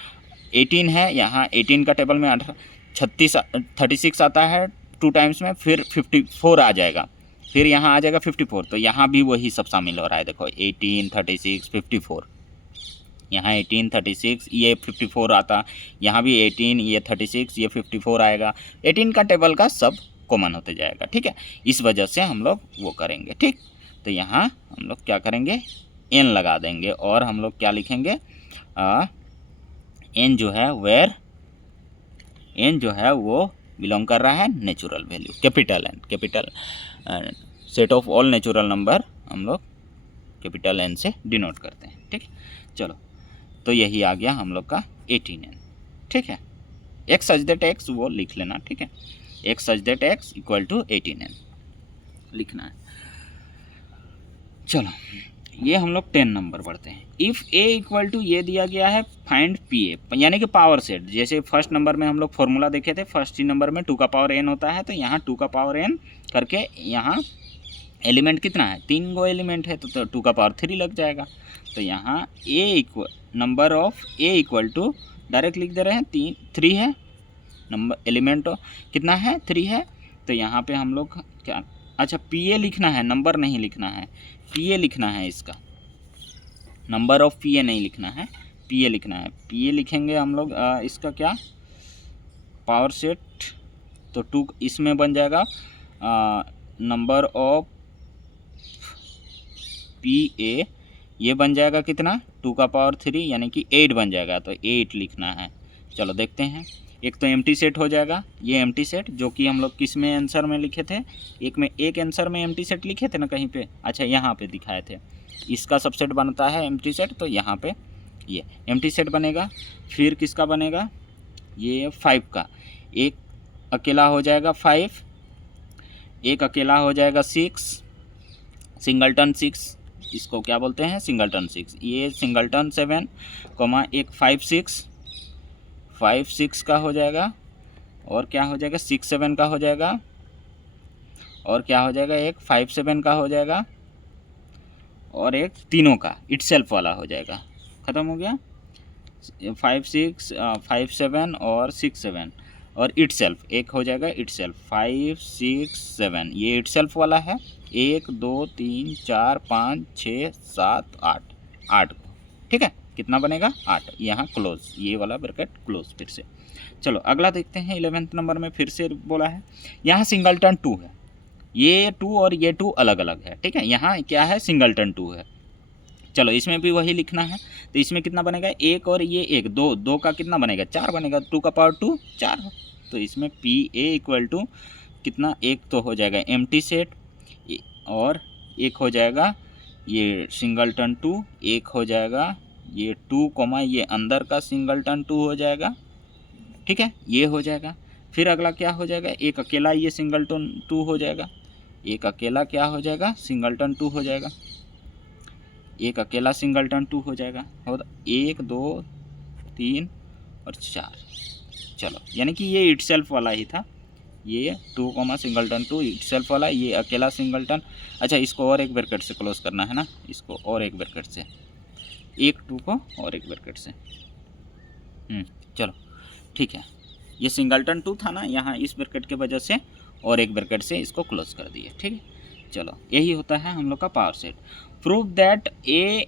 18 है, यहाँ 18 का टेबल में 36 आता है 2 टाइम्स में, फिर 54 आ जाएगा, फिर यहाँ आ जाएगा 54, तो यहाँ भी वही सब शामिल हो रहा है। देखो 18 36 54, यहाँ 18 36 ये 54 आता, यहाँ भी 18 ये 36 ये 54 आएगा, 18 का टेबल का सब कॉमन होते जाएगा, ठीक है। इस वजह से हम लोग वो करेंगे, ठीक। तो यहाँ हम लोग क्या करेंगे, n लगा देंगे, और हम लोग क्या लिखेंगे, n जो है वेयर n जो है वो बिलोंग कर रहा है natural value, capital N, capital set of all natural number हम लोग कैपिटल N से डिनोट करते हैं, ठीक। चलो, तो यही आ गया हम लोग का 18n, ठीक है। x सच दैट x वो लिख लेना, ठीक है, x such that x = 18n लिखना है। चलो, ये हम लोग 10 नंबर पढ़ते हैं। इफ़ a = ये दिया गया है, फाइंड pa, यानी कि पावर सेट। जैसे फर्स्ट नंबर में हम लोग फॉर्मूला देखे थे, फर्स्ट ही नंबर में 2 का पावर n होता है, तो यहाँ 2 का पावर n करके यहाँ एलिमेंट कितना है, 3 गो एलिमेंट है, तो 2 का पावर 3 लग जाएगा। तो यहाँ नंबर ऑफ a = डायरेक्ट लिख दे रहे हैं, 3 है, नंबर एलिमेंट कितना है, 3 है। तो यहाँ पे हम लोग क्या, अच्छा pa लिखना है, नंबर नहीं लिखना है, pa लिखना है, इसका नंबर ऑफ pa नहीं लिखना है, pa लिखना है। pa लिखेंगे हम लोग, इसका क्या पावर सेट, तो 2 इसमें बन जाएगा, नंबर ऑफ pa ये बन जाएगा कितना, 2 का पावर 3, यानी कि 8 बन जाएगा, तो 8 लिखना है। चलो देखते हैं, एक तो एम्प्टी सेट हो जाएगा, ये एम्प्टी सेट जो कि हम लोग किस में आंसर में लिखे थे, एक आंसर में एम्प्टी सेट लिखे थे ना कहीं पे, अच्छा यहाँ पे दिखाए थे, इसका सबसेट बनता है एम्प्टी सेट, तो यहाँ पे ये एम्प्टी सेट बनेगा। फिर किसका बनेगा, ये 5 का, एक अकेला हो जाएगा 5, एक अकेला हो जाएगा 6, सिंगलटन 6, इसको क्या बोलते हैं, सिंगलटन 6, ये सिंगलटन 7, एक 5 6 का हो जाएगा, और क्या हो जाएगा 6 7 का हो जाएगा, और क्या हो जाएगा एक 5 7 का हो जाएगा, और एक तीनों का इटसेल्फ वाला हो जाएगा। ख़त्म हो गया। 5 7 और 6 7 और इटसेल्फ एक हो जाएगा इटसेल्फ 5 6 7, ये इटसेल्फ वाला है। 1 2 3 4 5 6 7 8, 8 को, ठीक है। कितना बनेगा 8, यहाँ क्लोज, ये वाला ब्रैकेट क्लोज। फिर से चलो अगला देखते हैं। 11th नंबर में फिर से बोला है, यहाँ सिंगलटन 2 है, ये 2 और ये 2 अलग अलग है, ठीक है। यहाँ क्या है सिंगलटन 2 है। चलो इसमें भी वही लिखना है, तो इसमें कितना बनेगा 1 और ये 1, 2 2 का कितना बनेगा 4 बनेगा, 2 का पावर 2 4 है। तो इसमें पी ए इक्वल टू कितना, एक तो हो जाएगा एम्प्टी सेट, और एक हो जाएगा ये सिंगलटन 2, एक हो जाएगा ये 2 कॉमा ये अंदर का सिंगलटन 2 हो जाएगा, ठीक है, ये हो जाएगा। फिर अगला क्या हो जाएगा, एक अकेला ये सिंगलटन 2 हो जाएगा, एक अकेला क्या हो जाएगा सिंगलटन 2 हो जाएगा, एक अकेला सिंगलटन 2 हो जाएगा। और 1 2 3 और 4। चलो यानी कि ये इटसेल्फ वाला ही था, ये 2 कॉमा सिंगलटन 2 इटसेल्फ वाला, ये अकेला सिंगलटन। अच्छा इसको और एक ब्रैकेट से क्लोज करना है ना, इसको और एक ब्रैकेट से, एक 2 को और एक ब्रैकेट से। चलो ठीक है, ये सिंगलटन 2 था ना, यहाँ इस ब्रैकेट के वजह से और एक ब्रैकेट से इसको क्लोज कर दिए, ठीक है। चलो यही होता है हम लोग का power set. Prove that A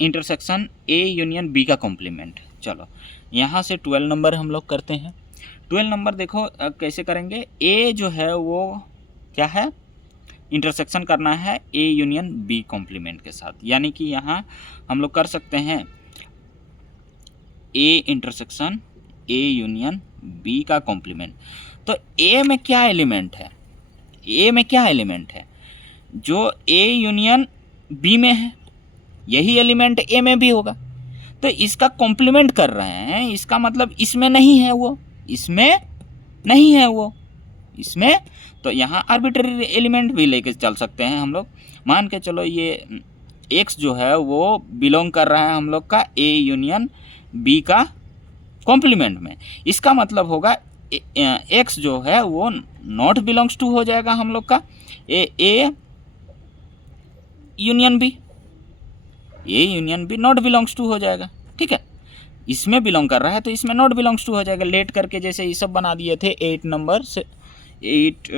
intersection A union B का कॉम्प्लीमेंट। चलो यहाँ से 12 नंबर हम लोग करते हैं। 12 नंबर देखो कैसे करेंगे, ए जो है वो क्या है इंटरसेक्शन करना है ए यूनियन बी कॉम्प्लीमेंट के साथ, यानी कि यहाँ हम लोग कर सकते हैं A intersection A union B का कॉम्प्लीमेंट। तो ए में क्या एलिमेंट है, ए में क्या एलिमेंट है, जो ए यूनियन बी में है यही एलिमेंट ए में भी होगा। तो इसका कॉम्प्लीमेंट कर रहे हैं, इसका मतलब इसमें नहीं है वो, इसमें नहीं है वो, इसमें। तो यहाँ आर्बिट्ररी एलिमेंट भी लेके चल सकते हैं हम लोग। मान के चलो ये एक्स जो है वो बिलोंग कर रहा है हम लोग का ए यूनियन बी का कॉम्प्लीमेंट में, इसका मतलब होगा एक्स जो है वो नॉट बिलोंग्स टू हो जाएगा हम लोग का A union B, A union B not belongs to हो जाएगा, ठीक है। इसमें बिलोंग कर रहा है तो इसमें नॉट बिलोंग्स टू हो जाएगा। लेट करके जैसे ये सब बना दिए थे 8 नंबर से 8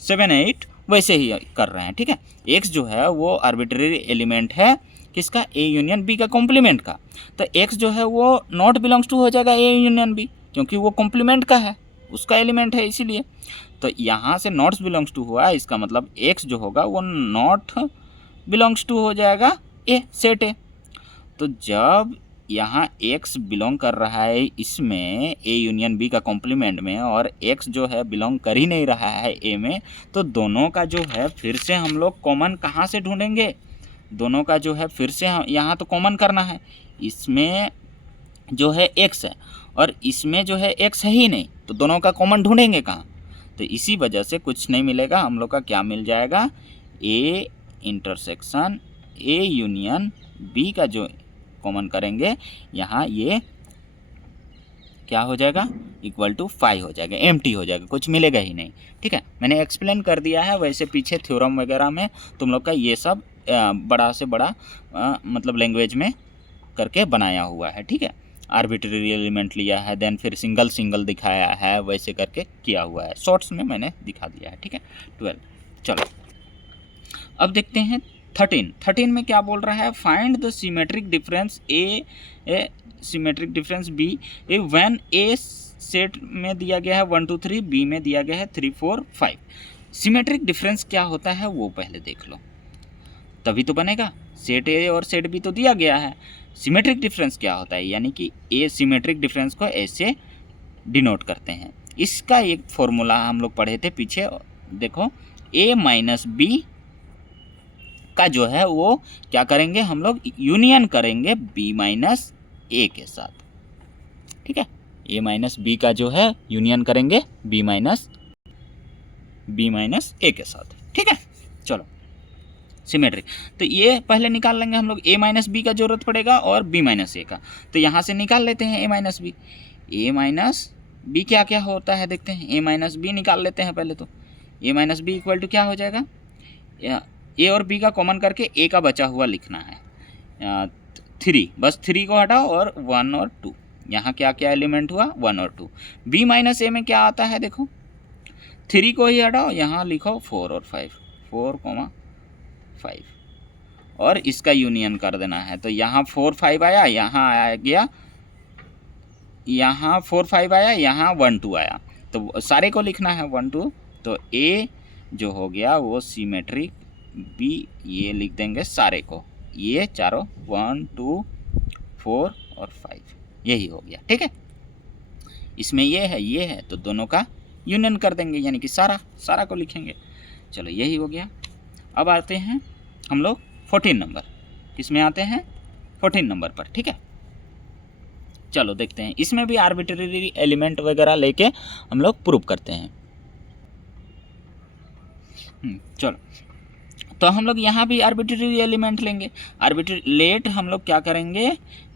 7 8 वैसे ही कर रहे हैं, ठीक है। एक्स जो है वो आर्बिट्ररी एलिमेंट है किसका, ए यूनियन बी का कॉम्प्लीमेंट का। तो एक्स जो है वो नॉट बिलोंग्स टू हो जाएगा ए यूनियन बी, क्योंकि वो कॉम्प्लीमेंट का है, उसका एलिमेंट है इसीलिए। तो यहाँ से नॉट बिलोंग्स टू हुआ, इसका मतलब एक्स जो होगा वो नॉट बिलोंग्स टू हो जाएगा ए सेट ए। तो जब यहाँ एक्स बिलोंग कर रहा है इसमें ए यूनियन बी का कॉम्प्लीमेंट में, और एक्स जो है बिलोंग कर ही नहीं रहा है ए में, तो दोनों का जो है फिर से हम लोग कॉमन कहाँ से ढूंढेंगे, दोनों का जो है फिर से यहाँ तो कॉमन करना है। इसमें जो है एक्स है और इसमें जो है एक्स है ही नहीं, तो दोनों का कॉमन ढूंढेंगे कहाँ। तो इसी वजह से कुछ नहीं मिलेगा हम लोग का, क्या मिल जाएगा A intersection A union B का जो कॉमन करेंगे यहाँ ये क्या हो जाएगा इक्वल टू 5 हो जाएगा, एम्प्टी हो जाएगा, कुछ मिलेगा ही नहीं, ठीक है। मैंने एक्सप्लेन कर दिया है, वैसे पीछे थ्योरम वगैरह में तुम लोग का ये सब बड़ा से बड़ा मतलब लैंग्वेज में करके बनाया हुआ है, ठीक है। आर्बिट्ररी एलिमेंट लिया है, देन फिर सिंगल सिंगल दिखाया है, वैसे करके किया हुआ है, शॉर्ट्स में मैंने दिखा दिया है, ठीक है। 12 चलो अब देखते हैं 13 में क्या बोल रहा है, find the symmetric difference A symmetric difference B when A set में दिया गया है 1 2 3, बी में दिया गया है 3 4 5। सिमेट्रिक डिफरेंस क्या होता है वो पहले देख लो, तभी तो बनेगा। सेट ए और सेट बी तो दिया गया है, सिमेट्रिक डिफरेंस क्या होता है, यानी कि ए सिमेट्रिक डिफरेंस को ऐसे डिनोट करते हैं। इसका एक फॉर्मूला हम लोग पढ़े थे पीछे, देखो ए माइनस बी का जो है वो क्या करेंगे हम लोग, यूनियन करेंगे बी माइनस ए के साथ, ठीक है। ए माइनस बी का जो है यूनियन करेंगे बी माइनस ए के साथ, ठीक है। चलो सिमेट्रिक, तो ये पहले निकाल लेंगे हम लोग, ए माइनस बी का जरूरत पड़ेगा और बी माइनस ए का। तो यहाँ से निकाल लेते हैं ए माइनस बी, ए माइनस बी क्या क्या होता है देखते हैं, ए माइनस बी निकाल लेते हैं पहले तो। ए माइनस बी इक्वल टू क्या हो जाएगा, ए और बी का कॉमन करके ए का बचा हुआ लिखना है, 3, बस 3 को हटाओ और 1 और 2, यहाँ क्या क्या एलिमेंट हुआ 1 और 2। बी माइनस ए में क्या आता है देखो, 3 को ही हटाओ, यहाँ लिखो 4 और 5, 4,5 और इसका यूनियन कर देना है। तो यहाँ 4 5 आया, यहाँ आ गया, यहाँ 4 5 आया, यहाँ 1 2 आया, तो सारे को लिखना है 1 2। तो ए जो हो गया वो सिमेट्रिक, बी ये लिख देंगे सारे को, ये चारों 1 2 4 और 5 यही हो गया। ठीक है, इसमें ये है तो दोनों का यूनियन कर देंगे, यानी कि सारा को लिखेंगे। चलो यही हो गया। अब आते हैं हम लोग 14 नंबर, किसमें आते हैं 14 नंबर पर। ठीक है, चलो देखते हैं, इसमें भी आर्बिट्रेरी एलिमेंट वगैरह लेके हम लोग प्रूव करते हैं। चलो, तो हम लोग यहाँ भी आर्बिट्रेरी एलिमेंट लेंगे। लेट हम लोग क्या करेंगे,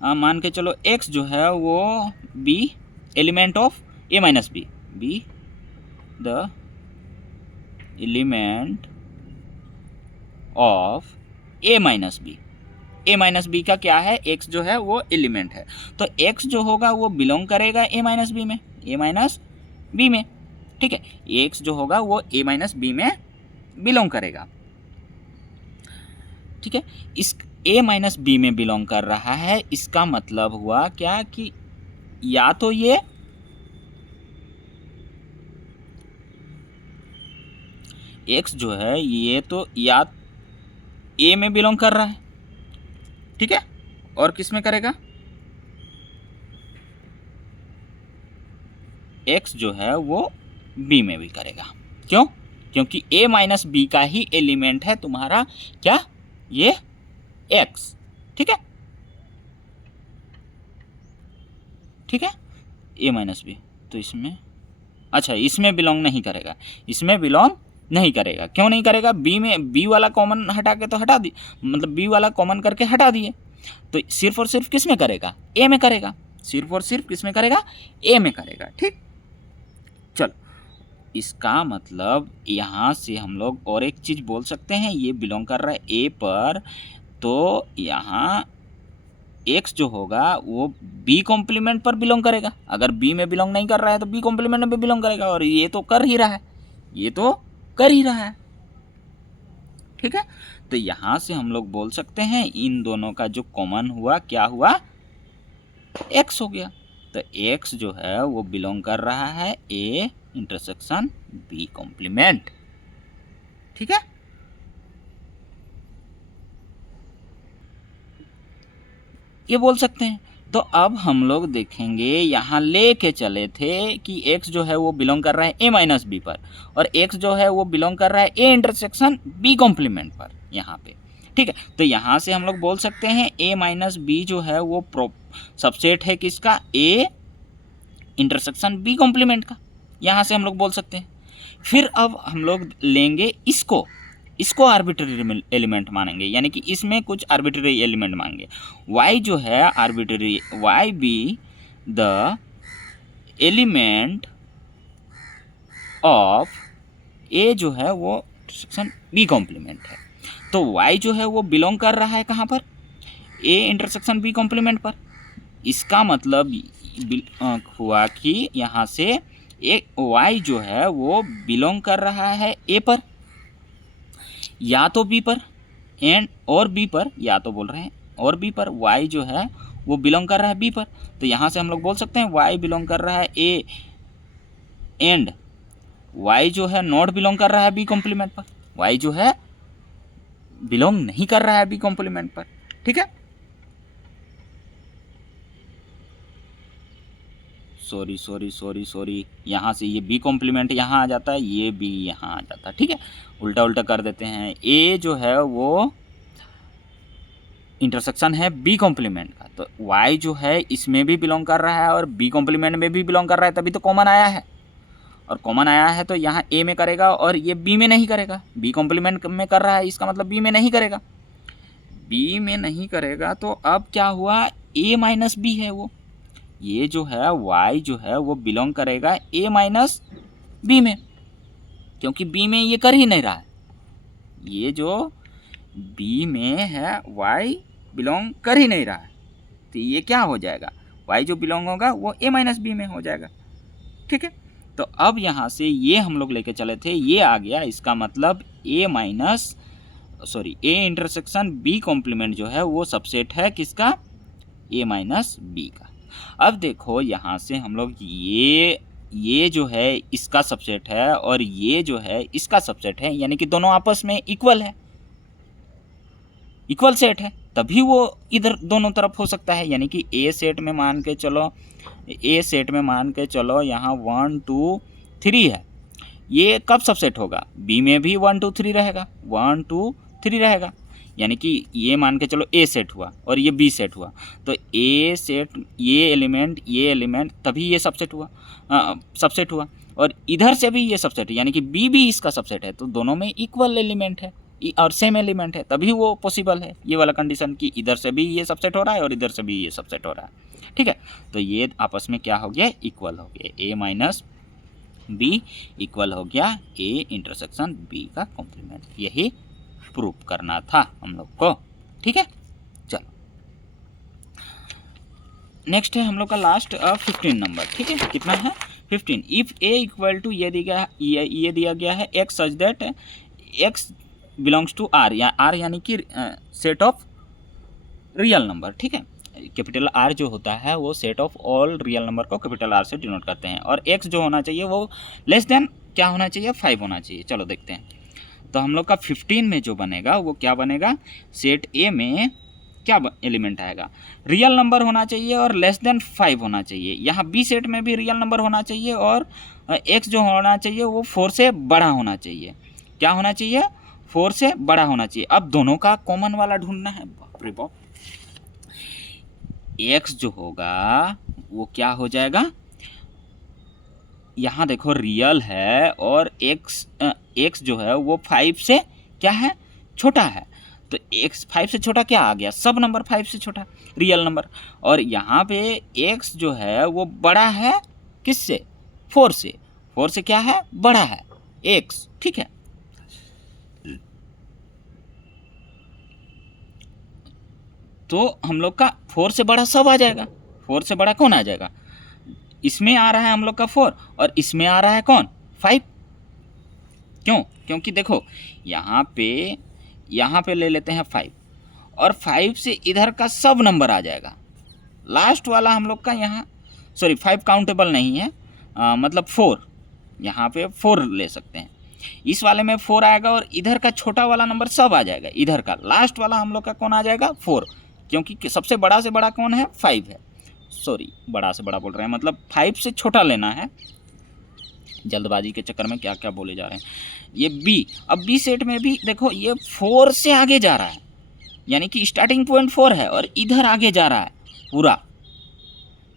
मान के चलो x जो है वो b element of a minus B, b the element of a minus B. a minus B का क्या है, x जो है वो एलिमेंट है, तो x जो होगा वो बिलोंग करेगा a माइनस बी में, a माइनस बी में। ठीक है, x जो होगा वो a माइनस बी में बिलोंग करेगा। ठीक है, इस a माइनस बी में बिलोंग कर रहा है, इसका मतलब हुआ क्या कि या तो ये x जो है ये तो या a में बिलोंग कर रहा है, ठीक है, और किस में करेगा, x जो है वो b में भी करेगा। क्यों, क्योंकि a माइनस बी का ही एलिमेंट है तुम्हारा क्या, ये x। ठीक है, ठीक है, a माइनस बी, तो इसमें अच्छा इसमें बिलोंग नहीं करेगा, इसमें बिलोंग नहीं करेगा। क्यों नहीं करेगा, बी में बी वाला कॉमन हटा के तो हटा दी, मतलब बी वाला कॉमन करके हटा दिए, तो सिर्फ और सिर्फ किस में करेगा, ए में करेगा, सिर्फ और सिर्फ किस में करेगा, ए में करेगा। ठीक, चलो इसका मतलब यहाँ से हम लोग और एक चीज़ बोल सकते हैं, ये बिलोंग कर रहा है ए पर, तो यहाँ x जो होगा वो b कॉम्प्लीमेंट पर बिलोंग करेगा। अगर b में बिलोंग नहीं कर रहा है तो b कॉम्प्लीमेंट में बिलोंग करेगा, और ये तो कर ही रहा है, ये तो कर ही रहा है। ठीक है, तो यहाँ से हम लोग बोल सकते हैं इन दोनों का जो कॉमन हुआ क्या हुआ, x हो गया। तो x जो है वो बिलोंग कर रहा है a इंटरसेक्शन b कॉम्प्लीमेंट। ठीक है, ये बोल सकते हैं। तो अब हम लोग देखेंगे, यहाँ लेके चले थे कि x जो है वो बिलोंग कर रहा है a माइनस बी पर, और x जो है वो बिलोंग कर रहा है a इंटरसेक्शन b कॉम्प्लीमेंट पर यहाँ पे। ठीक है, तो यहाँ से हम लोग बोल सकते हैं a माइनस बी जो है वो सबसेट है किसका, a इंटरसेक्शन b कॉम्प्लीमेंट का, यहाँ से हम लोग बोल सकते हैं। फिर अब हम लोग लेंगे इसको आर्बिट्रेरी एलिमेंट मानेंगे, यानी कि इसमें कुछ आर्बिट्रेरी एलिमेंट मानेंगे। y जो है arbitrary, y B the element of a जो है वो इंटरसेक्शन b कॉम्प्लीमेंट है। तो y जो है वो बिलोंग कर रहा है कहाँ पर, a इंटरसेक्शन b कॉम्प्लीमेंट पर। इसका मतलब हुआ कि यहाँ से एक y जो है वो बिलोंग कर रहा है a पर या तो b पर एंड और b पर, या तो बोल रहे हैं और b पर, y जो है वो बिलोंग कर रहा है b पर। तो यहाँ से हम लोग बोल सकते हैं y बिलोंग कर रहा है a एंड y जो है नॉट बिलोंग कर रहा है b कॉम्प्लीमेंट पर, y जो है बिलोंग नहीं कर रहा है b कॉम्प्लीमेंट पर। ठीक है, सॉरी यहाँ से ये b कॉम्प्लीमेंट यहाँ आ जाता है, ये b यहाँ आ जाता है। ठीक है, उल्टा उल्टा कर देते हैं। a जो है वो इंटरसेक्शन है b कॉम्प्लीमेंट का, तो y जो है इसमें भी बिलोंग कर रहा है और b कॉम्प्लीमेंट में भी बिलोंग कर रहा है, तभी तो कॉमन आया है। और कॉमन आया है तो यहाँ a में करेगा और ये b में नहीं करेगा, b कॉम्प्लीमेंट में कर रहा है, इसका मतलब b में नहीं करेगा, b में नहीं करेगा। तो अब क्या हुआ, a माइनस बी है वो, ये जो है y जो है वो बिलोंग करेगा a माइनस बी में, क्योंकि b में ये कर ही नहीं रहा है। ये जो b में है y बिलोंग कर ही नहीं रहा है, तो ये क्या हो जाएगा, y जो बिलोंग होगा वो a माइनस बी में हो जाएगा। ठीक है, तो अब यहाँ से ये हम लोग लेके चले थे, ये आ गया, इसका मतलब a इंटरसेक्शन b कॉम्प्लीमेंट जो है वो सबसेट है किसका, a माइनस बी का। अब देखो यहाँ से हम लोग ये जो है इसका सबसेट है और ये जो है इसका सबसेट है, यानी कि दोनों आपस में इक्वल है, इक्वल सेट है, तभी वो इधर दोनों तरफ हो सकता है। यानी कि ए सेट में मान के चलो यहाँ 1 2 3 है, ये कब सबसेट होगा, बी में भी 1 2 3 रहेगा, 1 2 3 रहेगा। यानी कि ये मान के चलो ए सेट हुआ और ये बी सेट हुआ, तो ए सेट ये एलिमेंट तभी ये सबसेट हुआ और इधर से भी ये सबसेट है, यानी कि बी भी इसका सबसेट है, तो दोनों में इक्वल एलिमेंट है और सेम एलिमेंट है, तभी वो पॉसिबल है ये वाला कंडीशन कि इधर से भी ये सबसेट हो रहा है और इधर से भी ये सबसेट हो रहा है। ठीक है, तो ये आपस में क्या हो गया, इक्वल हो गया, a माइनस बी इक्वल हो गया a इंटरसेक्शन b का कॉम्प्लीमेंट। यही प्रूफ करना था हम लोग को। ठीक है, चलो नेक्स्ट है हम लोग का लास्ट 15 नंबर। ठीक है, कितना है 15। इफ a इक्वल टू ये दिया गया है x such that x belongs to r, या r यानी कि सेट ऑफ रियल नंबर। ठीक है, कैपिटल R जो होता है वो set of all real number को कैपिटल R से डिनोट करते हैं, और x जो होना चाहिए वो लेस देन क्या होना चाहिए, 5 होना चाहिए। चलो देखते हैं, तो हम लोग का 15 में जो बनेगा वो क्या बनेगा, सेट A में क्या एलिमेंट आएगा, रियल नंबर होना चाहिए और लेस देन 5 होना चाहिए। यहाँ B सेट में भी रियल नंबर होना चाहिए और x जो होना चाहिए वो 4 से बड़ा होना चाहिए। क्या होना चाहिए, 4 से बड़ा होना चाहिए। अब दोनों का कॉमन वाला ढूंढना है। बाप रे बाप, x जो होगा वो क्या हो जाएगा, यहाँ देखो रियल है और x जो है वो 5 से क्या है, छोटा है, तो x 5 से छोटा क्या आ गया, सब नंबर 5 से छोटा रियल नंबर। और यहाँ पे x जो है वो बड़ा है किससे, 4 से, 4 से क्या है, बड़ा है x। ठीक है, तो हम लोग का 4 से बड़ा सब आ जाएगा। 4 से बड़ा कौन आ जाएगा, इसमें आ रहा है हम लोग का 4 और इसमें आ रहा है कौन, 5। क्यों, क्योंकि देखो यहाँ पे ले लेते हैं 5 और 5 से इधर का सब नंबर आ जाएगा। लास्ट वाला हम लोग का यहाँ 5 काउंटेबल नहीं है, मतलब 4, यहाँ पे 4 ले सकते हैं। इस वाले में 4 आएगा और इधर का छोटा वाला नंबर सब आ जाएगा। इधर का लास्ट वाला हम लोग का कौन आ जाएगा, 4, क्योंकि सबसे बड़ा से बड़ा कौन है, 5 है। बड़ा से बड़ा बोल रहे हैं, मतलब 5 से छोटा लेना है, जल्दबाजी के चक्कर में क्या क्या बोले जा रहे हैं। ये बी, अब बी सेट में भी देखो ये 4 से आगे जा रहा है, यानी कि स्टार्टिंग पॉइंट 4 है और इधर आगे जा रहा है पूरा,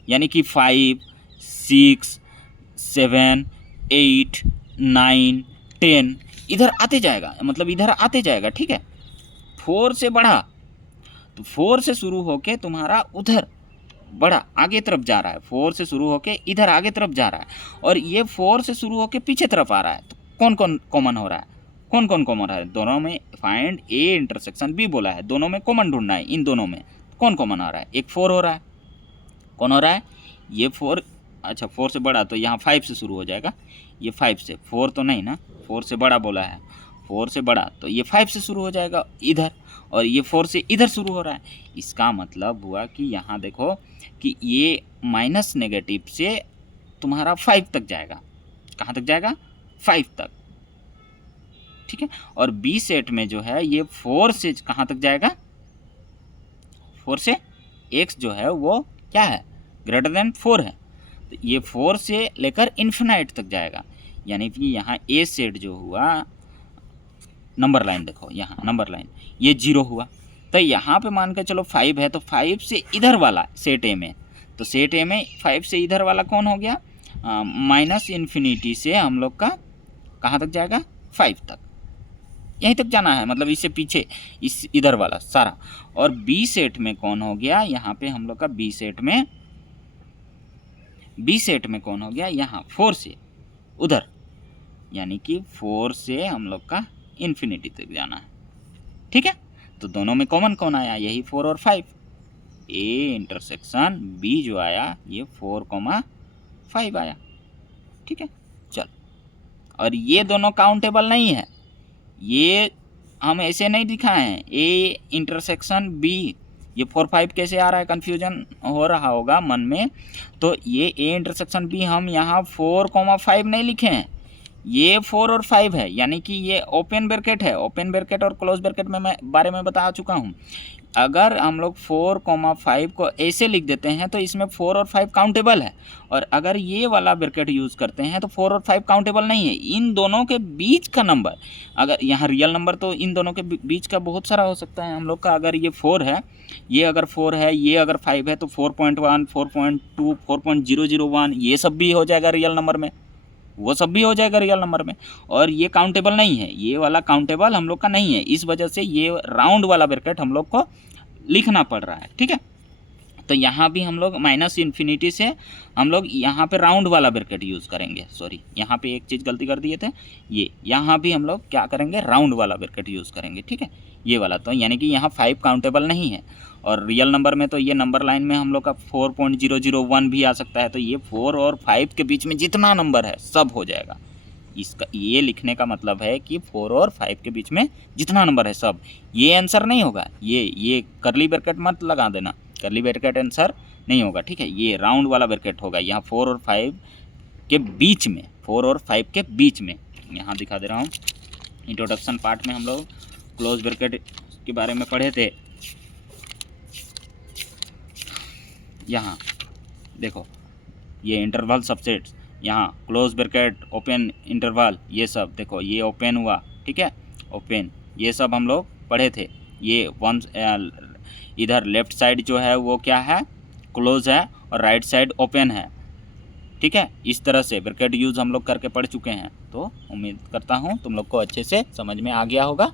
यानी कि 5 6 7 8 9 10 इधर आते जाएगा, मतलब इधर आते जाएगा। ठीक है, 4 से बड़ा, तो 4 से शुरू होके तुम्हारा उधर बड़ा आगे तरफ जा रहा है, 4 से शुरू होके इधर आगे तरफ जा रहा है और ये 4 से शुरू होके पीछे तरफ आ रहा है। तो कौन कौन कॉमन हो रहा है, कौन कॉमन है, दोनों में फाइंड A इंटरसेक्शन B बोला है, दोनों में कॉमन ढूंढना है। इन दोनों में कौन कॉमन आ रहा है, एक 4 हो रहा है, कौन हो रहा है, ये 4। अच्छा 4 से बड़ा, तो यहाँ 5 से शुरू हो जाएगा, ये 5 से, 4 तो नहीं ना, 4 से बड़ा बोला है, 4 से बड़ा, तो ये 5 से शुरू हो जाएगा इधर, और ये 4 से इधर शुरू हो रहा है। इसका मतलब हुआ कि यहाँ देखो कि ये माइनस नेगेटिव से तुम्हारा 5 तक जाएगा, कहाँ तक जाएगा, 5 तक। ठीक है, और बी सेट में जो है ये 4 से कहाँ तक जाएगा, 4 से x जो है वो क्या है, ग्रेटर देन 4 है, तो ये 4 से लेकर इन्फिनाइट तक जाएगा। यानी कि यहाँ ए सेट जो हुआ, नंबर लाइन देखो यहाँ नंबर लाइन, ये 0 हुआ, तो यहाँ पे मान के चलो 5 है, तो 5 से इधर वाला सेट ए में, तो सेट ए में 5 से इधर वाला कौन हो गया, माइनस इन्फिनिटी से हम लोग का कहाँ तक जाएगा, 5 तक, यहीं तक जाना है, मतलब इससे पीछे इस इधर वाला सारा। और बी सेट में कौन हो गया, यहाँ पे हम लोग का बी सेट में बी सेट में कौन हो गया, यहाँ 4 से उधर, यानी कि 4 से हम लोग का इन्फिनिटी तक जाना है, ठीक है। तो दोनों में कॉमन कौन आया, यही 4 और 5, ए इंटरसेक्शन बी जो आया ये 4,5 आया, ठीक है। चल, और ये दोनों काउंटेबल नहीं है, ये हम ऐसे नहीं दिखाए हैं, ए इंटरसेक्शन बी, ये 4 5 कैसे आ रहा है, कन्फ्यूजन हो रहा होगा मन में। तो ये ए इंटरसेक्शन बी हम यहाँ 4,5 नहीं लिखे हैं, ये 4 और 5 है, यानी कि ये ओपन ब्रैकेट है। ओपन ब्रैकेट और क्लोज ब्रैकेट में मैं बारे में बता चुका हूँ। अगर हम लोग 4,5 को ऐसे लिख देते हैं तो इसमें 4 और 5 काउंटेबल है, और अगर ये वाला ब्रैकेट यूज़ करते हैं तो 4 और 5 काउंटेबल नहीं है। इन दोनों के बीच का नंबर, अगर यहाँ रियल नंबर तो इन दोनों के बीच का बहुत सारा हो सकता है हम लोग का। अगर ये 4 है, ये अगर 4 है, ये अगर 5 है, तो 4.1, 4.2, 4.001 ये सब भी हो जाएगा रियल नंबर में, वो सब भी हो जाएगा रियल नंबर में। और ये काउंटेबल नहीं है, ये वाला काउंटेबल हम लोग का नहीं है, इस वजह से ये राउंड वाला ब्रैकेट हम लोग को लिखना पड़ रहा है, ठीक है। तो यहाँ भी हम लोग माइनस इन्फिनिटी से हम लोग यहाँ पे राउंड वाला ब्रैकेट यूज़ करेंगे। सॉरी, यहाँ पे एक चीज़ गलती कर दिए थे, ये यहाँ भी हम लोग क्या करेंगे, राउंड वाला ब्रैकेट यूज़ करेंगे, ठीक है। ये वाला तो यानी कि यहाँ 5 काउंटेबल नहीं है, और रियल नंबर में तो ये नंबर लाइन में हम लोग का 4.001 भी आ सकता है। तो ये 4 और 5 के बीच में जितना नंबर है सब हो जाएगा। इसका ये लिखने का मतलब है कि 4 और 5 के बीच में जितना नंबर है सब, ये आंसर नहीं होगा। ये करली ब्रैकेट मत लगा देना, करली ब्रैकेट आंसर नहीं होगा, ठीक है। ये राउंड वाला ब्रैकेट होगा यहाँ 4 और 5 के बीच में, 4 और 5 के बीच में। यहाँ दिखा दे रहा हूँ, इंट्रोडक्शन पार्ट में हम लोग क्लोज ब्रैकेट के बारे में पढ़े थे। यहाँ देखो, ये इंटरवल सबसेट्स, यहाँ क्लोज ब्रैकेट, ओपन इंटरवल, ये सब देखो, ये ओपन हुआ, ठीक है, ओपन, ये सब हम लोग पढ़े थे। ये वन इधर लेफ्ट साइड जो है वो क्या है, क्लोज है, और राइट साइड ओपन है, ठीक है। इस तरह से ब्रैकेट यूज़ हम लोग करके पढ़ चुके हैं। तो उम्मीद करता हूँ तुम लोग को अच्छे से समझ में आ गया होगा।